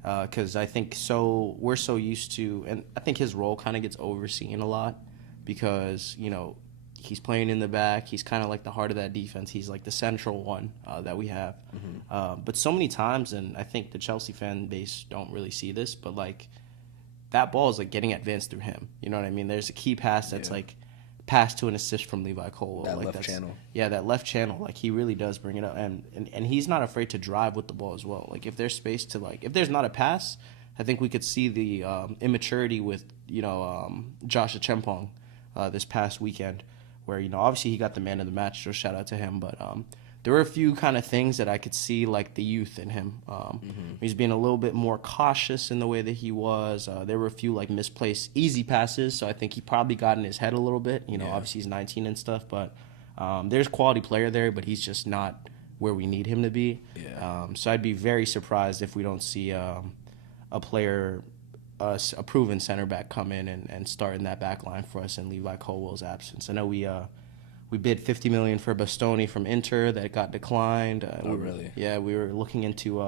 because I think we're so used to, and I think his role kind of gets overseen a lot because he's playing in the back. He's kind of like the heart of that defense. He's like the central one that we have. Mm-hmm. But so many times, and I think the Chelsea fan base don't really see this, but like that ball is like getting advanced through him. You know what I mean? There's a key pass that's like pass to an assist from Levi Colwill. That left channel. Yeah, that left channel. Like he really does bring it up, and he's not afraid to drive with the ball as well. Like if there's space to if there's not a pass, I think we could see the immaturity with Josh Achempong this past weekend, where obviously he got the man of the match, so shout out to him. But there were a few kind of things that I could see like the youth in him. He's being a little bit more cautious in the way that he was. There were a few like misplaced easy passes, so I think he probably got in his head a little bit. Obviously he's 19 and stuff, but there's quality player there, but he's just not where we need him to be. Yeah. So I'd be very surprised if we don't see a player, a proven center back come in and start in that back line for us in Levi Colwill's absence. I know we bid $50 million for Bastoni from Inter that got declined. Really? Yeah, we were looking into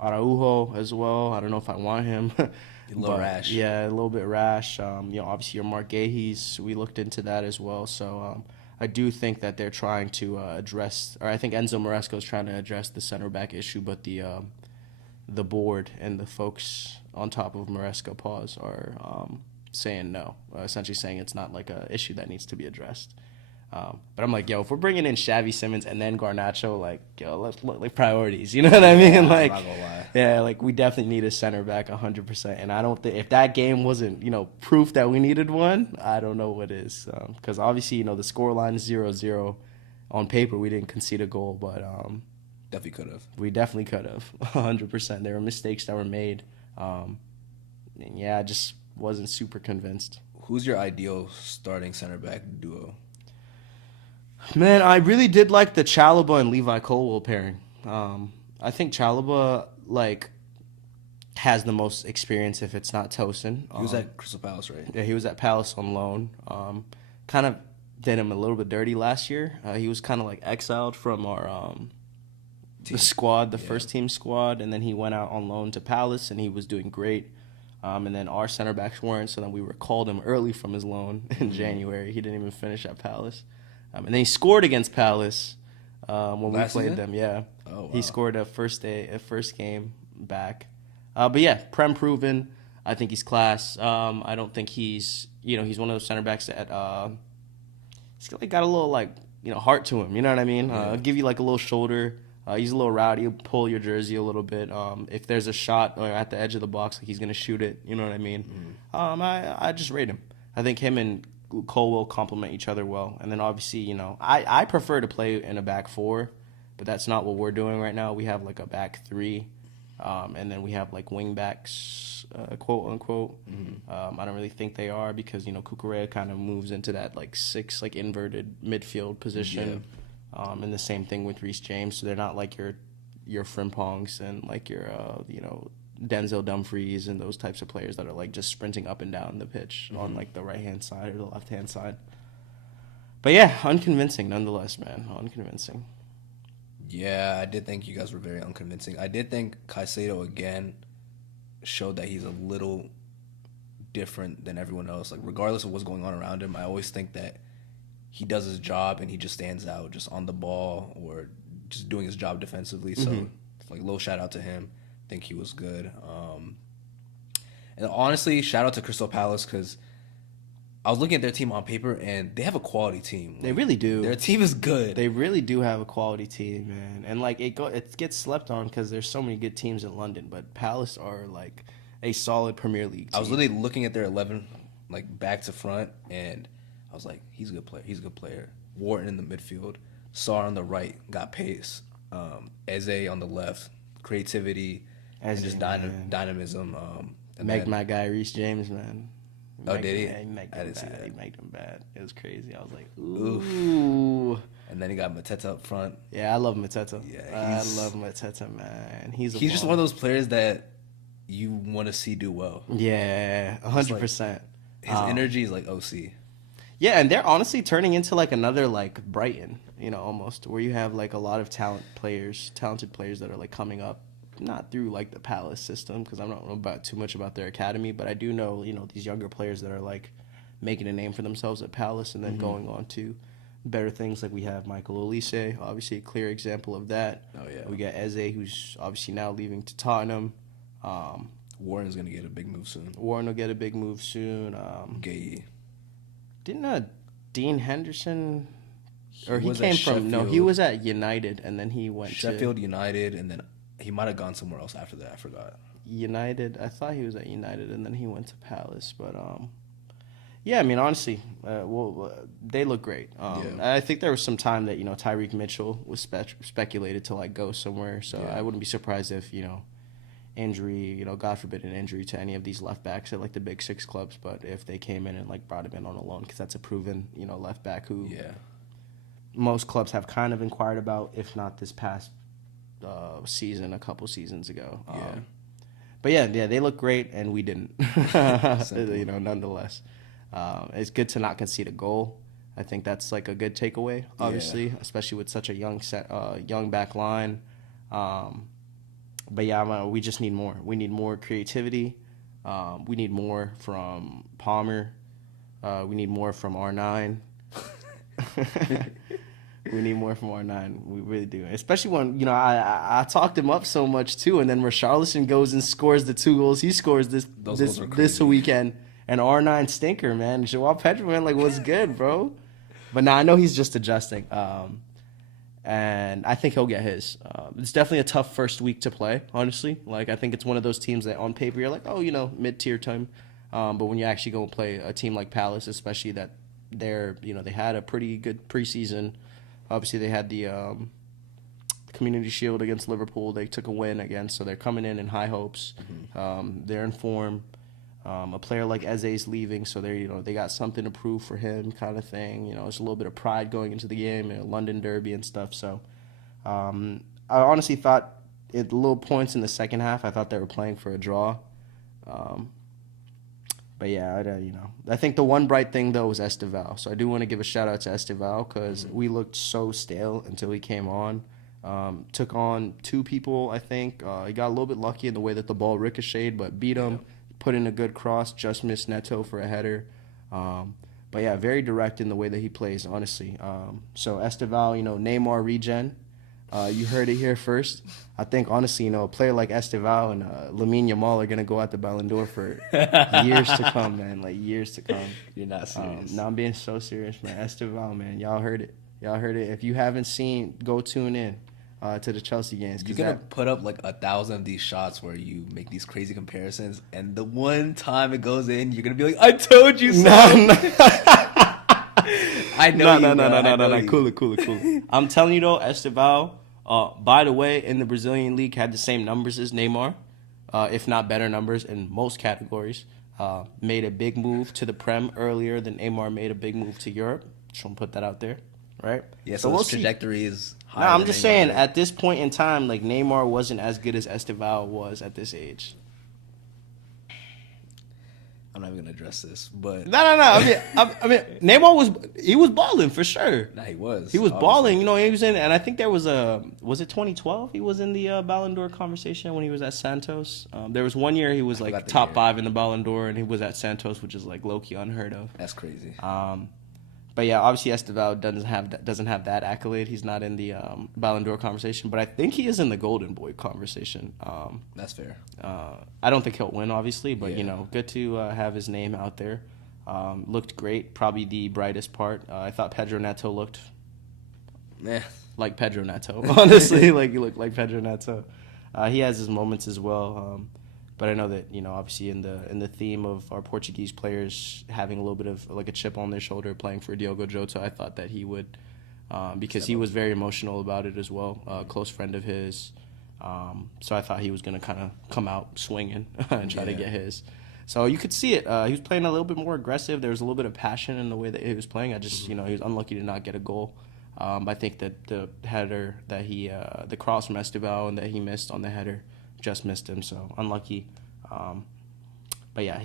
Araujo as well. I don't know if I want him. A little rash. Yeah, a little bit rash. Obviously your Mark Gahey's, we looked into that as well. So I do think that they're trying to address, or I think Enzo Maresco is trying to address the center back issue, but the board and the folks on top of Maresco are saying no, essentially saying it's not like a issue that needs to be addressed. But I'm like, if we're bringing in Xavi Simons and then Garnacho, like, let's look like priorities. You know what I mean? Like, I'm not gonna lie. Yeah, like we definitely need a center back 100%. And I don't think if that game wasn't, proof that we needed one, I don't know what is. Because obviously, the scoreline is 0-0. On paper, we didn't concede a goal, but definitely could have. We definitely could have 100%. There were mistakes that were made. And yeah, I just wasn't super convinced. Who's your ideal starting center back duo? Man, I really did like the Chalobah and Levi Colwill pairing. I think Chalobah has the most experience if it's not Tosin. He was at Crystal Palace, right? Yeah, he was at Palace on loan. Kind of did him a little bit dirty last year. He was kind of like exiled from our the squad, the first team squad, and then he went out on loan to Palace, and he was doing great. And then our center backs weren't, so then we recalled him early from his loan in January. He didn't even finish at Palace. And then he scored against Palace when we played them. Yeah, oh, wow. He scored a first game back. But yeah, Prem proven. I think he's class. I don't think he's he's one of those center backs that he's got a little heart to him. You know what I mean? Yeah. Give you like a little shoulder. He's a little rowdy. He'll pull your jersey a little bit. If there's a shot at the edge of the box, he's gonna shoot it. You know what I mean? I just rate him. I think him and Cole will complement each other well. And then obviously, I prefer to play in a back 4, but that's not what we're doing right now. We have like a back 3, and then we have like wing backs, quote unquote. I don't really think they are because Cucurella kind of moves into that like 6 like inverted midfield position. Yeah. And the same thing with Reece James. So they're not like your Frimpongs and like your Denzel Dumfries and those types of players that are like just sprinting up and down the pitch on like the right hand side or the left hand side. But yeah, unconvincing nonetheless, man. Unconvincing. Yeah, I did think you guys were very unconvincing. I did think Caicedo again showed that he's a little different than everyone else. Like regardless of what's going on around him, I always think that he does his job and he just stands out just on the ball or just doing his job defensively. So like low shout out to him. I think he was good. And honestly, shout out to Crystal Palace because I was looking at their team on paper and they have a quality team. They really do. Their team is good. They really do have a quality team, man. And like it gets slept on because there's so many good teams in London, but Palace are like a solid Premier League team. I was literally looking at their 11 like back to front and I was like, he's a good player. He's a good player. Wharton in the midfield. Sarr on the right, got pace. Eze on the left, creativity and just dynamism. My guy Reece James, man. Oh, did he? Yeah, he made I them didn't see bad. that. He made them bad. It was crazy. I was like, Oof. ooh. And then he got Mateta up front. Yeah, I love Mateta. Yeah, I love Mateta, man. He's just one of those players that you want to see do well. Yeah, 100%. His energy is like OC. Yeah, and they're honestly turning into like another like Brighton, almost where you have like a lot of talented players that are like coming up, not through like the Palace system because I don't know too much about their academy, but I do know these younger players that are like making a name for themselves at Palace and then going on to better things. Like we have Michael Olise, obviously a clear example of that. Oh yeah. We got Eze, who's obviously now leaving to Tottenham. Warren's gonna get a big move soon. Warren will get a big move soon. Gay. Didn't Dean Henderson, or he was came at from? No, he Sheffield. was at United, and then he went Sheffield United, and then he might have gone somewhere else after that. I forgot. to United. I thought he was at United, and then he went to Palace. But yeah, I mean, honestly, they look great. Yeah. I think there was some time that Tyreek Mitchell was speculated to like go somewhere. So Yeah. I wouldn't be surprised if injury, God forbid an injury to any of these left backs at like the big six clubs, but if they came in and like brought him in on a loan, because that's a proven left back who most clubs have kind of inquired about, if not this past season, a couple seasons ago. But yeah, they look great and we didn't. Nonetheless, it's good to not concede a goal. I think that's like a good takeaway, obviously, especially with such a young back line. But yeah, we just need more. We need more creativity. We need more from Palmer. We need more from R9. We need more from R9. We really do. Especially when, I talked him up so much too, and then Richarlison goes and scores the 2 goals he scores this weekend. And R9 stinker, man. Joao Pedro, man, like, what's good, bro? But I know he's just adjusting. And I think he'll get his. It's definitely a tough first week to play, honestly. Like, I think it's one of those teams that on paper you're like, oh, mid-tier team. But when you actually go and play a team like Palace, especially that they had a pretty good preseason. Obviously, they had the Community Shield against Liverpool. They took a win against, so they're coming in high hopes. They're in form. A player like Eze's leaving, so they got something to prove for him, kind of thing. It's a little bit of pride going into the game, London Derby and stuff. So, I honestly thought at little points in the second half, I thought they were playing for a draw. But yeah, I think the one bright thing though was Esteval. So I do want to give a shout out to Esteval because we looked so stale until he came on. Took on 2 people, I think. He got a little bit lucky in the way that the ball ricocheted, but beat him. Yeah. Put in a good cross, just missed Neto for a header. But yeah, very direct in the way that he plays, honestly. So Esteval, Neymar regen. You heard it here first. I think, honestly, a player like Esteval and Lamine Yamal are going to go out the Ballon d'Or for years to come, man. Like, years to come. You're not serious. No, I'm being so serious, man. Esteval, man. Y'all heard it. If you haven't seen, go tune in to the Chelsea games. You're going to put up like 1,000 of these shots where you make these crazy comparisons, and the one time it goes in, you're going to be like, I told you so. No. I know No. Cool it. I'm telling you, though, Esteval, by the way, in the Brazilian league, had the same numbers as Neymar, if not better numbers in most categories. Made a big move to the Prem earlier than Neymar made a big move to Europe. Just want to put that out there, right? Yeah, so his trajectory is higher. No, I'm just saying, at this point in time, like, Neymar wasn't as good as Esteval was at this age. I'm not even gonna address this, but No. I mean, Neymar was balling for sure. nah, he was. He was obviously. balling. You know, he was in, and I think there was was it 2012? He was in the Ballon d'Or conversation when he was at Santos. There was one year he was like forgot the top year. 5 in the Ballon d'Or, and he was at Santos, which is like low key unheard of. That's crazy. But yeah, obviously Esteval doesn't have that accolade. He's not in the Ballon d'Or conversation, but I think he is in the Golden Boy conversation. That's fair. I don't think he'll win, obviously, but Yeah. you know, good to have his name out there. Looked great, probably the brightest part. I thought Pedro Neto looked like Pedro Neto, honestly. Like he looked like Pedro Neto. He has his moments as well. But I know that, you know, obviously in the theme of our Portuguese players having a little bit of like a chip on their shoulder playing for Diogo Jota, I thought that he would, because he was very emotional about it as well. Close friend of his. So I thought he was going to kind of come out swinging and try to get his. So you could see it. He was playing a little bit more aggressive. There was a little bit of passion in the way that he was playing. I just, you know, he was unlucky to not get a goal. I think that the header that the cross from Esteval and that he missed on the header just missed him. So unlucky. But yeah,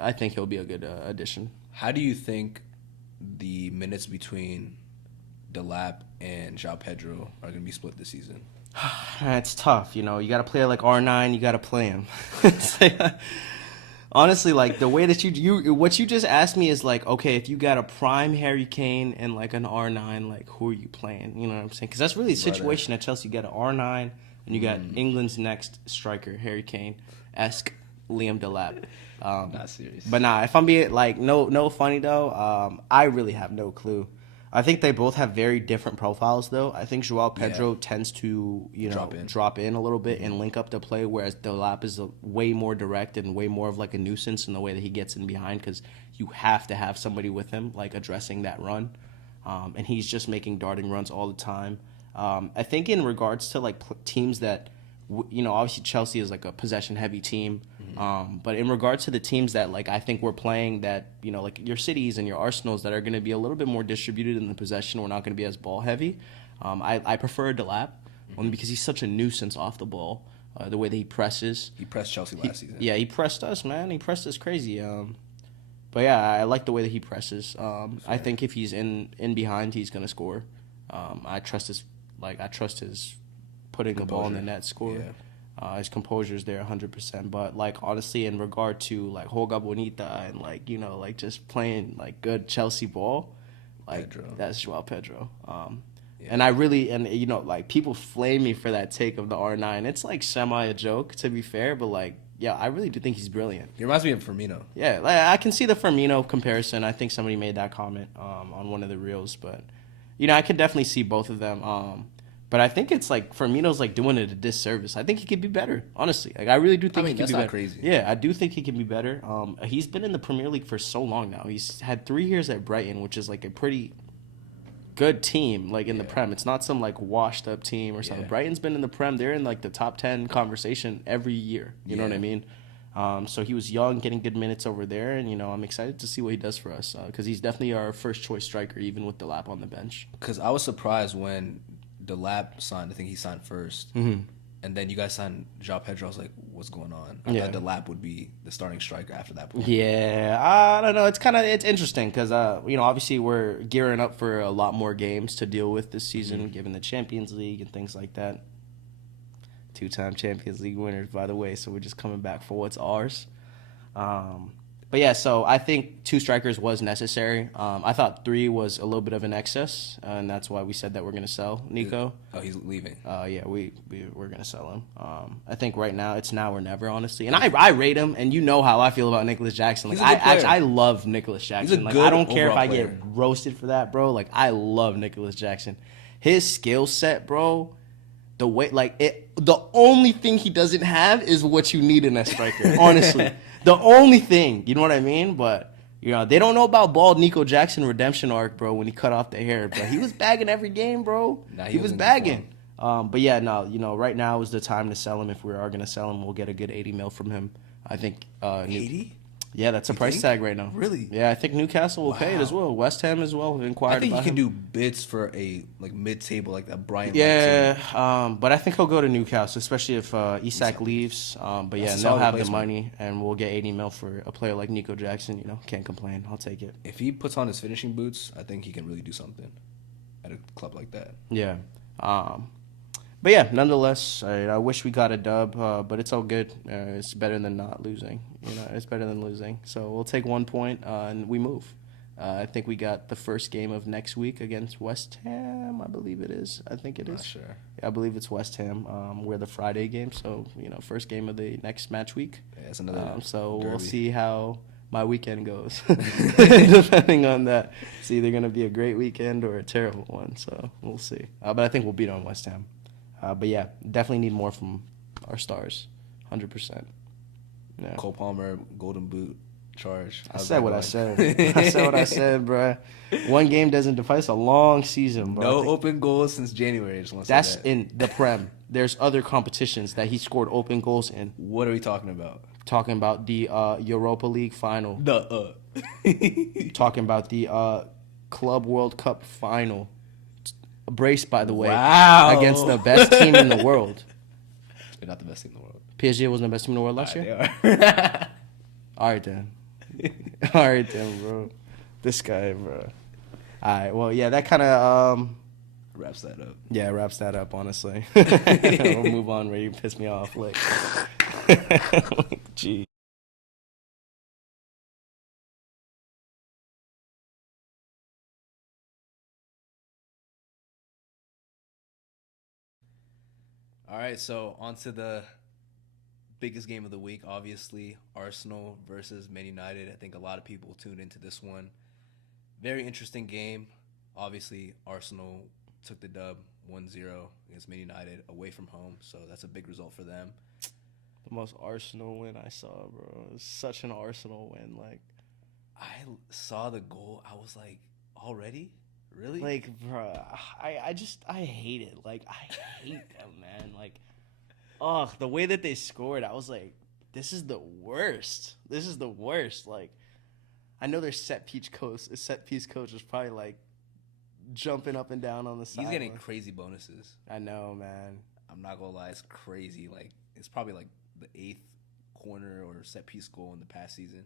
I think he'll be a good addition. How do you think the minutes between Delap and João Pedro are going to be split this season? It's tough, you know. You got to play like R9. You got to play him. Honestly, like the way that what you just asked me is like, okay, if you got a prime Harry Kane and like an R9, like who are you playing? You know what I'm saying? Because that's really the situation at Chelsea. You got an R9 and you got England's next striker, Harry Kane-esque Liam Delap. Not serious. But nah, if I'm being like no funny though, I really have no clue. I think they both have very different profiles, though. I think João Pedro tends to, you know, drop in a little bit and link up the play, whereas Delap is way more direct and way more of like a nuisance in the way that he gets in behind because you have to have somebody with him, like addressing that run. And he's just making darting runs all the time. I think in regards to like teams that, you know, obviously Chelsea is like a possession-heavy team. But in regards to the teams that, like, I think we're playing that, you know, like your Cities and your Arsenals that are going to be a little bit more distributed in the possession, we're not going to be as ball-heavy. I prefer Delap only because he's such a nuisance off the ball, the way that he presses. He pressed Chelsea last season. Yeah, he pressed us, man. He pressed us crazy. But, yeah, I like the way that he presses. I think if he's in behind, he's going to score. I trust his putting the ball in the net score. Yeah. His composure is there 100%. But, like, honestly, in regard to, like, Holga Bonita and, like, you know, like, just playing, like, good Chelsea ball, like, that's João Pedro. And I really, and, you know, like, people flame me for that take of the R9. It's, like, semi a joke, to be fair. But, like, yeah, I really do think he's brilliant. He reminds me of Firmino. Yeah, like, I can see the Firmino comparison. I think somebody made that comment on one of the reels. But, you know, I can definitely see both of them. But I think it's like Firmino's like doing it a disservice. I think he could be better, honestly. Like I really do think he could be better. That's not crazy. Yeah, I do think he can be better. He's been in the Premier League for so long now. He's had 3 years at Brighton, which is like a pretty good team, like in the Prem. It's not some like washed up team or something. Brighton's been in the Prem. They're in like the top 10 conversation every year. You know what I mean? So he was young, getting good minutes over there, and you know I'm excited to see what he does for us because he's definitely our first choice striker, even with Delap on the bench. Because I was surprised when Delap signed. I think he signed first, and then you guys signed João Pedro. I was like, "What's going on?" I thought Delap would be the starting striker after that point. Yeah, I don't know. It's interesting because you know obviously we're gearing up for a lot more games to deal with this season, given the Champions League and things like that. 2-time Champions League winners, by the way. So we're just coming back for what's ours. But yeah, so I think 2 strikers was necessary. I thought 3 was a little bit of an excess, and that's why we said that we're going to sell Nico. Oh, he's leaving. Yeah, we're going to sell him. I think right now it's now or never, honestly. And I rate him, and you know how I feel about Nicholas Jackson. Like I love Nicholas Jackson. Like I don't care if I get roasted for that, bro. Like I love Nicholas Jackson. His skill set, bro. The way, like the only thing he doesn't have is what you need in that striker. Honestly. The only thing, you know what I mean? But, you know, they don't know about bald Nico Jackson redemption arc, bro, when he cut off the hair. But he was bagging every game, bro. He was bagging. But, yeah, no, you know, right now is the time to sell him. If we are going to sell him, we'll get a good 80 mil from him. I think. 80? Yeah, that's a You price think? tag right now. Really? Yeah, I think Newcastle will pay it as Wow. well. West Ham as well have inquired I think you about can him. do bids for a like mid-table like that Brian. Yeah, Wright but I think he'll go to Newcastle, especially if Isak Isak leaves. But yeah, That's a and they'll solid have the replacement. money, and we'll get 80 mil for a player like Nico Jackson. You know, can't complain. I'll take it. If he puts on his finishing boots, I think he can really do something at a club like that. Yeah. But yeah, nonetheless, I wish we got a dub, but it's all good. It's better than not losing. You know, it's better than losing. So we'll take 1 point and we move. I think we got the first game of next week against West Ham. I believe it is. I think it is. Not sure. Yeah, I believe it's West Ham. We're the Friday game, so you know, first game of the next match week. Yeah, it's another. So we'll derby. see how my weekend goes, depending on that. It's either gonna be a great weekend or a terrible one. So we'll see. But I think we'll beat on West Ham. But yeah, definitely need more from our stars, 100%. Yeah. Cole Palmer, Golden Boot charge. I How's said that what I going? said. I said what I said, bruh. One game doesn't define. It's a long season, bro. No open goals since January. I just want to That's say that. in the Prem. There's other competitions that he scored open goals in. What are we talking about? Talking about the Europa League final. Talking about the Club World Cup final. Brace, by the way, Wow. against the best team in the world. They're not the best team in the world. PSG wasn't the best team in the world last year? They are. All right, then. All right, then, bro. This guy, bro. All right, well, yeah, that kind of Wraps that up. yeah, wraps that up, honestly. We'll move on, where you piss me off. Like, gee. All right, so on to the biggest game of the week, obviously, Arsenal versus Man United. I think a lot of people tuned into this one. Very interesting game. Obviously, Arsenal took the dub 1-0 against Man United away from home, so that's a big result for them. The most Arsenal win I saw, bro. It was such an Arsenal win. Like, I saw the goal. I was like, already? Really? Like, bro, I hate it. Like, I hate them, man. Like, the way that they scored, I was like, this is the worst. This is the worst. Like, I know their set piece coach was probably like jumping up and down on the side. He's getting crazy bonuses. I know, man. I'm not gonna lie, it's crazy. Like, it's probably like the 8th corner or set piece goal in the past season.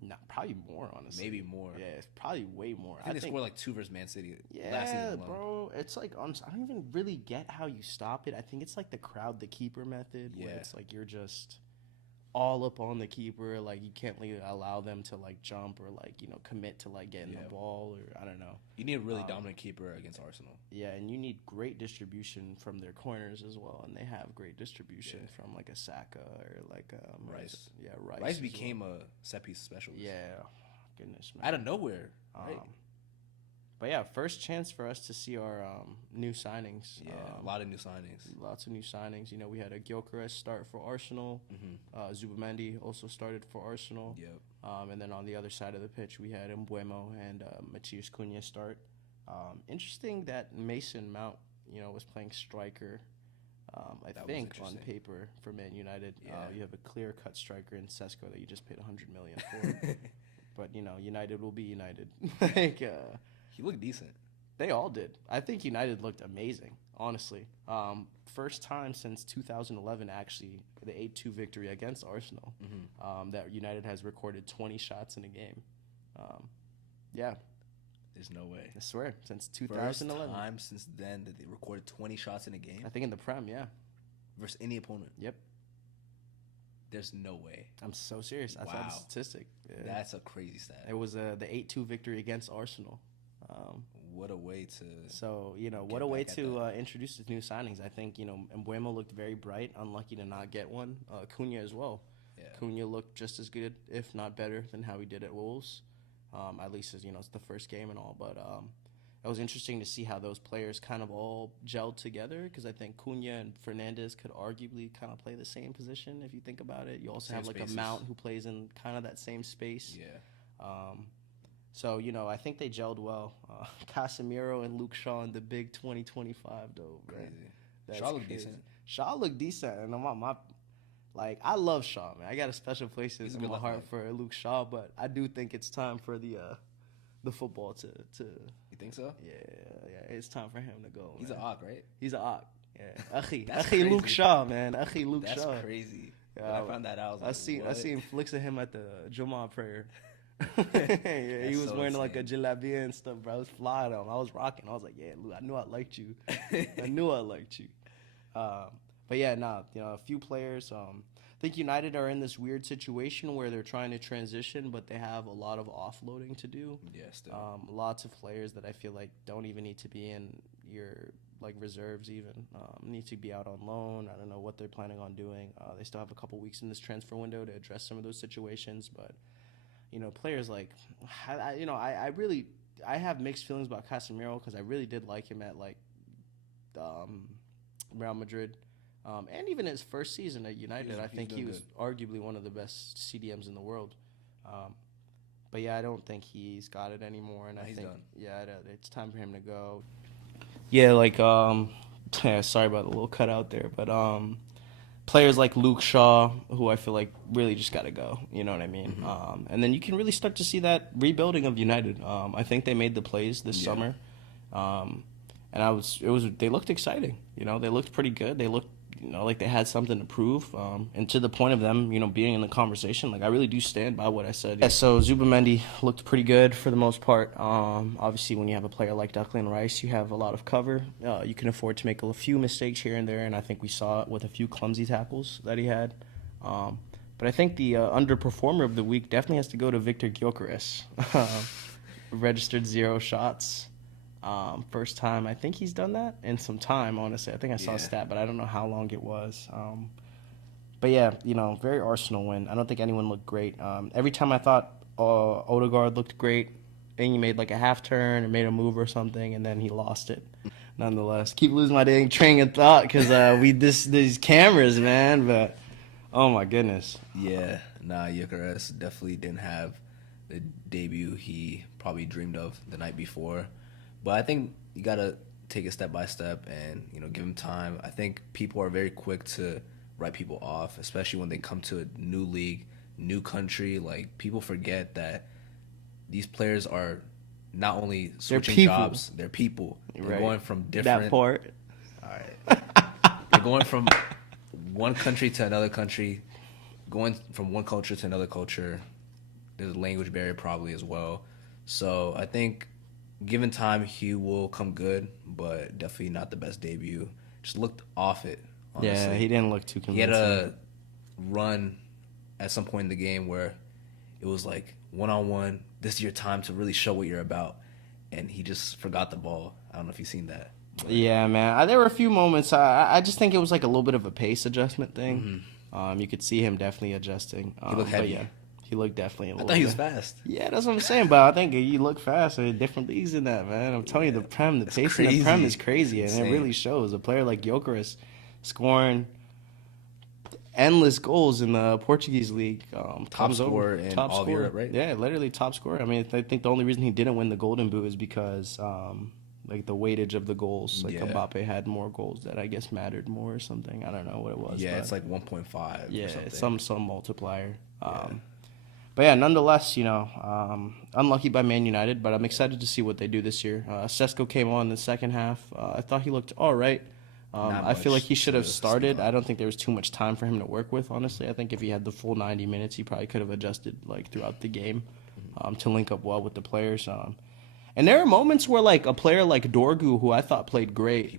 No, probably more, honestly. Maybe more. Yeah, it's probably way more. I think they scored like 2 versus Man City last Yeah, season alone. bro. It's like, I don't even really get how you stop it. I think it's like the crowd the keeper method, where Yeah. it's like you're just all up on the keeper. Like, you can't really allow them to like jump or like, you know, commit to like getting Yeah. the ball, or I don't know. You need a really dominant keeper against Arsenal. Yeah, and you need great distribution from their corners as well, and they have great distribution Yeah. from like a Saka or like Rice. Yeah, Rice. Rice as became well. a set piece specialist. Yeah, goodness, man. Out of nowhere. Right? But yeah, first chance for us to see our new signings. Yeah, a lot of new signings. Lots of new signings. You know, we had a Gyökeres start for Arsenal. Mm-hmm. Zubimendi also started for Arsenal. Yep. And then on the other side of the pitch, we had Mbeumo and Matheus Cunha start. Interesting that Mason Mount, you know, was playing striker. I That was think on interesting. paper for Man United, Yeah. you have a clear-cut striker in Sesko that you just paid $100 million for. But you know, United will be United. Like, He looked decent. they all did. I think United looked amazing, honestly. First time since 2011, actually, the 8-2 victory against Arsenal, that United has recorded 20 shots in a game. Yeah, There's no way. I swear, since First 2011. time since then that they recorded 20 shots in a game I think in the Prem, yeah. versus any opponent. Yep. There's no way. I'm so serious. I saw the Wow. statistic. Yeah. That's a crazy stat. It was the 8-2 victory against Arsenal. What a way to. So, you know, what Get a way back at to introduce the new signings. I think, you know, Mbeumo looked very bright, unlucky to not get one. Cunha as well. Yeah. Cunha looked just as good, if not better, than how he did at Wolves. At least, as you know, it's the first game and all. But it was interesting to see how those players kind of all gelled together, because I think Cunha and Fernandes could arguably kind of play the same position if you think about it. You also Same have like spaces. a Mount who plays in kind of that same space. Yeah. So, you know, I think they gelled well. Casemiro and Luke Shaw in the big 2025, though. Man. Crazy. That's Shaw looked crazy. decent. Shaw looked decent. And Like, I love Shaw, man. I got a special place in my heart left for Luke Shaw, but I do think it's time for the football to. You think so? Yeah, it's time for him to go. He's an Ak, right? He's an Ak. Yeah, That's Akhi crazy. Luke Shaw, man. Akhi Luke That's Shaw. crazy. Yeah, When I found that out, I was like, I seen flicks of him at the Jummah prayer. He was so wearing like a insane. jalabia and stuff, bro. I was flying on. I was rocking. I was like, yeah, Luke, I knew I liked you. I knew I liked you. But yeah, a few players. I think United are in this weird situation where they're trying to transition, but they have a lot of offloading to do. Yeah, still. Lots of players that I feel like don't even need to be in your like reserves even need to be out on loan. I don't know what they're planning on doing. They still have a couple weeks in this transfer window to address some of those situations, but players like I have mixed feelings about Casemiro because I really did like him at like Real Madrid. And even his first season at United, I think he was arguably one of the best CDMs in the world. But yeah, I don't think he's got it anymore, and I think done. Yeah, it's time for him to go. Yeah, like sorry about the little cutout there, but players like Luke Shaw, who I feel like really just got to go. You know what I mean? Mm-hmm. And then you can really start to see that rebuilding of United. I think they made the plays this summer, and they looked exciting. They looked pretty good. They looked like they had something to prove. And to the point of them, being in the conversation, like I really do stand by what I said. Yeah, so Zubamendi looked pretty good for the most part. Obviously, when you have a player like Declan Rice, you have a lot of cover. You can afford to make a few mistakes here and there, and I think we saw it with a few clumsy tackles that he had. But I think the underperformer of the week definitely has to go to Victor Gyökeres. Registered 0 shots. First time I think he's done that in some time, honestly. I think I saw a stat, but I don't know how long it was. But yeah, very Arsenal win. I don't think anyone looked great. Every time I thought Odegaard looked great, and he made like a half turn or made a move or something, and then he lost it. Nonetheless, keep losing my dang train of thought because these cameras, man. But oh my goodness. Yeah, Gyökeres definitely didn't have the debut he probably dreamed of the night before. But I think you got to take it step by step and, give him time. I think people are very quick to write people off, especially when they come to a new league, new country. Like, people forget that these players are not only switching jobs, they're people. They're going from different... That part. All right. They're going from one country to another country, going from one culture to another culture. There's a language barrier probably as well. So I think... given time, he will come good, but definitely not the best debut. Just looked off it, honestly. Yeah, he didn't look too convincing. He had a run at some point in the game where it was like, one-on-one, this is your time to really show what you're about. And he just forgot the ball. I don't know if you've seen that. Yeah, man. There were a few moments. I just think it was like a little bit of a pace adjustment thing. You could see him definitely adjusting. He looked heavy. But yeah, he looked definitely a little I thought he bit. was fast. Yeah, that's what I'm saying, but I think you look fast in different leagues in that, man. I'm telling you, the pace in the Prem is crazy, and it really shows. A player like Gyökeres scoring endless goals in the Portuguese league. Top scorer in all of Europe, right? Yeah, literally top scorer. I mean, I think the only reason he didn't win the Golden Boot is because like the weightage of the goals. Like Mbappe had more goals that I guess mattered more or something. I don't know what it was. Yeah, but it's like 1.5 yeah, or something. some multiplier. But yeah, nonetheless, unlucky by Man United, but I'm excited to see what they do this year. Sesko came on in the second half. I thought he looked all right. I feel like he should have started. I don't think there was too much time for him to work with, honestly. I think if he had the full 90 minutes, he probably could have adjusted like throughout the game to link up well with the players. And there are moments where like a player like Dorgu, who I thought played great. He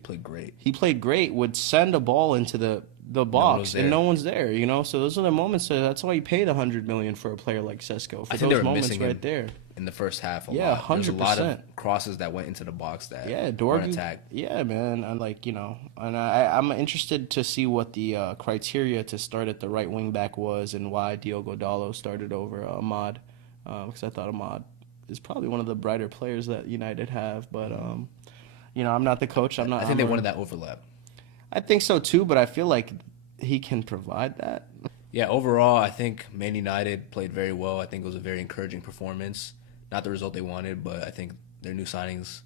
played great, would send a ball into the box and no one's there, So those are the moments. That's why you paid $100 million for a player like Sesko. For I think those they were moments missing right there. In the first half, a Yeah, lot. There's a 100%. lot of crosses that went into the box that weren't attacked. Yeah, man. I'm like, and I'm interested to see what the criteria to start at the right wing back was and why Diogo Dalot started over Ahmad, because I thought Ahmad is probably one of the brighter players that United have. But I'm not the coach. I think they wanted that overlap. I think so too, but I feel like he can provide that. Yeah, overall, I think Man United played very well. I think it was a very encouraging performance. Not the result they wanted, but I think their new signings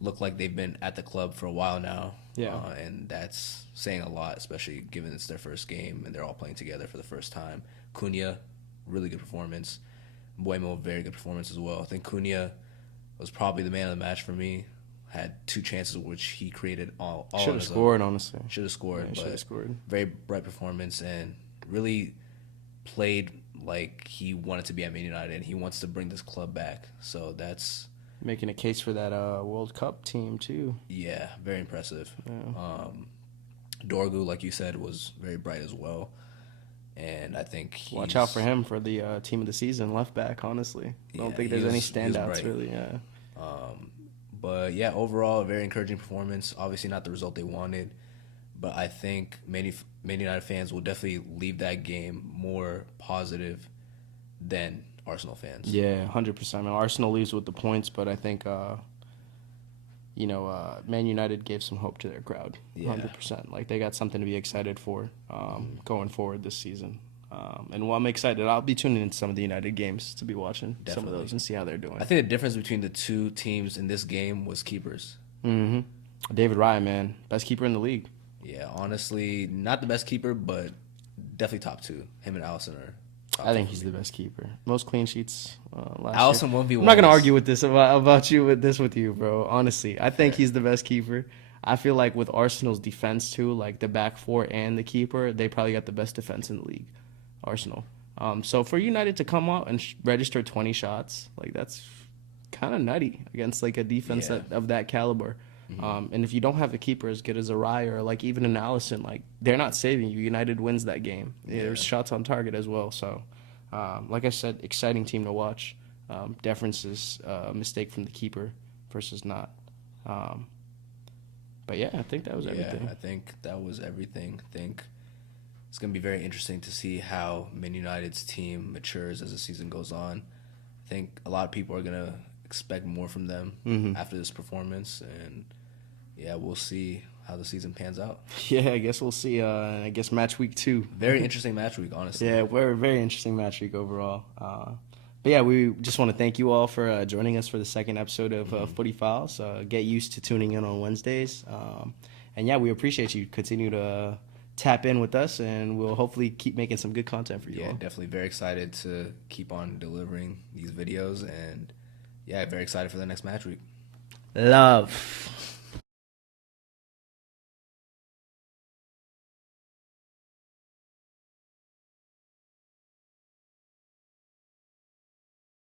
look like they've been at the club for a while now. Yeah. And that's saying a lot, especially given it's their first game and they're all playing together for the first time. Cunha, really good performance. Buemo, very good performance as well. I think Cunha was probably the man of the match for me. Had 2 chances which he created all Should have scored, honestly. Should have scored, Yeah, should have scored. Very bright performance and really played like he wanted to be at Man United and he wants to bring this club back. So that's making a case for that World Cup team too. Yeah, very impressive. Yeah. Dorgu, like you said, was very bright as well. And I think watch out for him for the team of the season left back. Honestly, I don't think there's any standouts really. Yeah. But yeah, overall, a very encouraging performance. Obviously, not the result they wanted, but I think many Man United fans will definitely leave that game more positive than Arsenal fans. Yeah, 100%. I mean, Arsenal leaves with the points, but I think Man United gave some hope to their crowd. 100%. Like they got something to be excited for going forward this season. And while I'm excited, I'll be tuning into some of the United games to be watching some of those and see how they're doing. I think the difference between the 2 teams in this game was keepers. Mm-hmm. David Raya, man, best keeper in the league. Yeah, honestly, not the best keeper, but definitely top 2. Him and Alisson are. I think he's the best keeper. Most clean sheets last Alisson year. 1v1. I'm not gonna argue with this about you with you, bro. Honestly, I think he's the best keeper. I feel like with Arsenal's defense too, like the back 4 and the keeper, they probably got the best defense in the league. Arsenal. So for United to come out and register 20 shots, like that's kind of nutty against like a defense of that caliber. Mm-hmm. And if you don't have a keeper as good as a Raya or like even an Alisson, like they're not saving you. United wins that game. Yeah. There's shots on target as well. So, like I said, exciting team to watch. Deference is a mistake from the keeper versus not. But yeah, I think that was everything. I think that was everything. I think it's going to be very interesting to see how Man United's team matures as the season goes on. I think a lot of people are going to expect more from them after this performance. And, yeah, we'll see how the season pans out. Yeah, I guess we'll see. I guess match week 2. Very interesting match week, honestly. Yeah, very interesting match week overall. But, yeah, we just want to thank you all for joining us for the second episode of FootyFiles. Get used to tuning in on Wednesdays. And, yeah, we appreciate you. Continue to tap in with us, and we'll hopefully keep making some good content for you all. Yeah, definitely very excited to keep on delivering these videos, and yeah, very excited for the next match week. Love.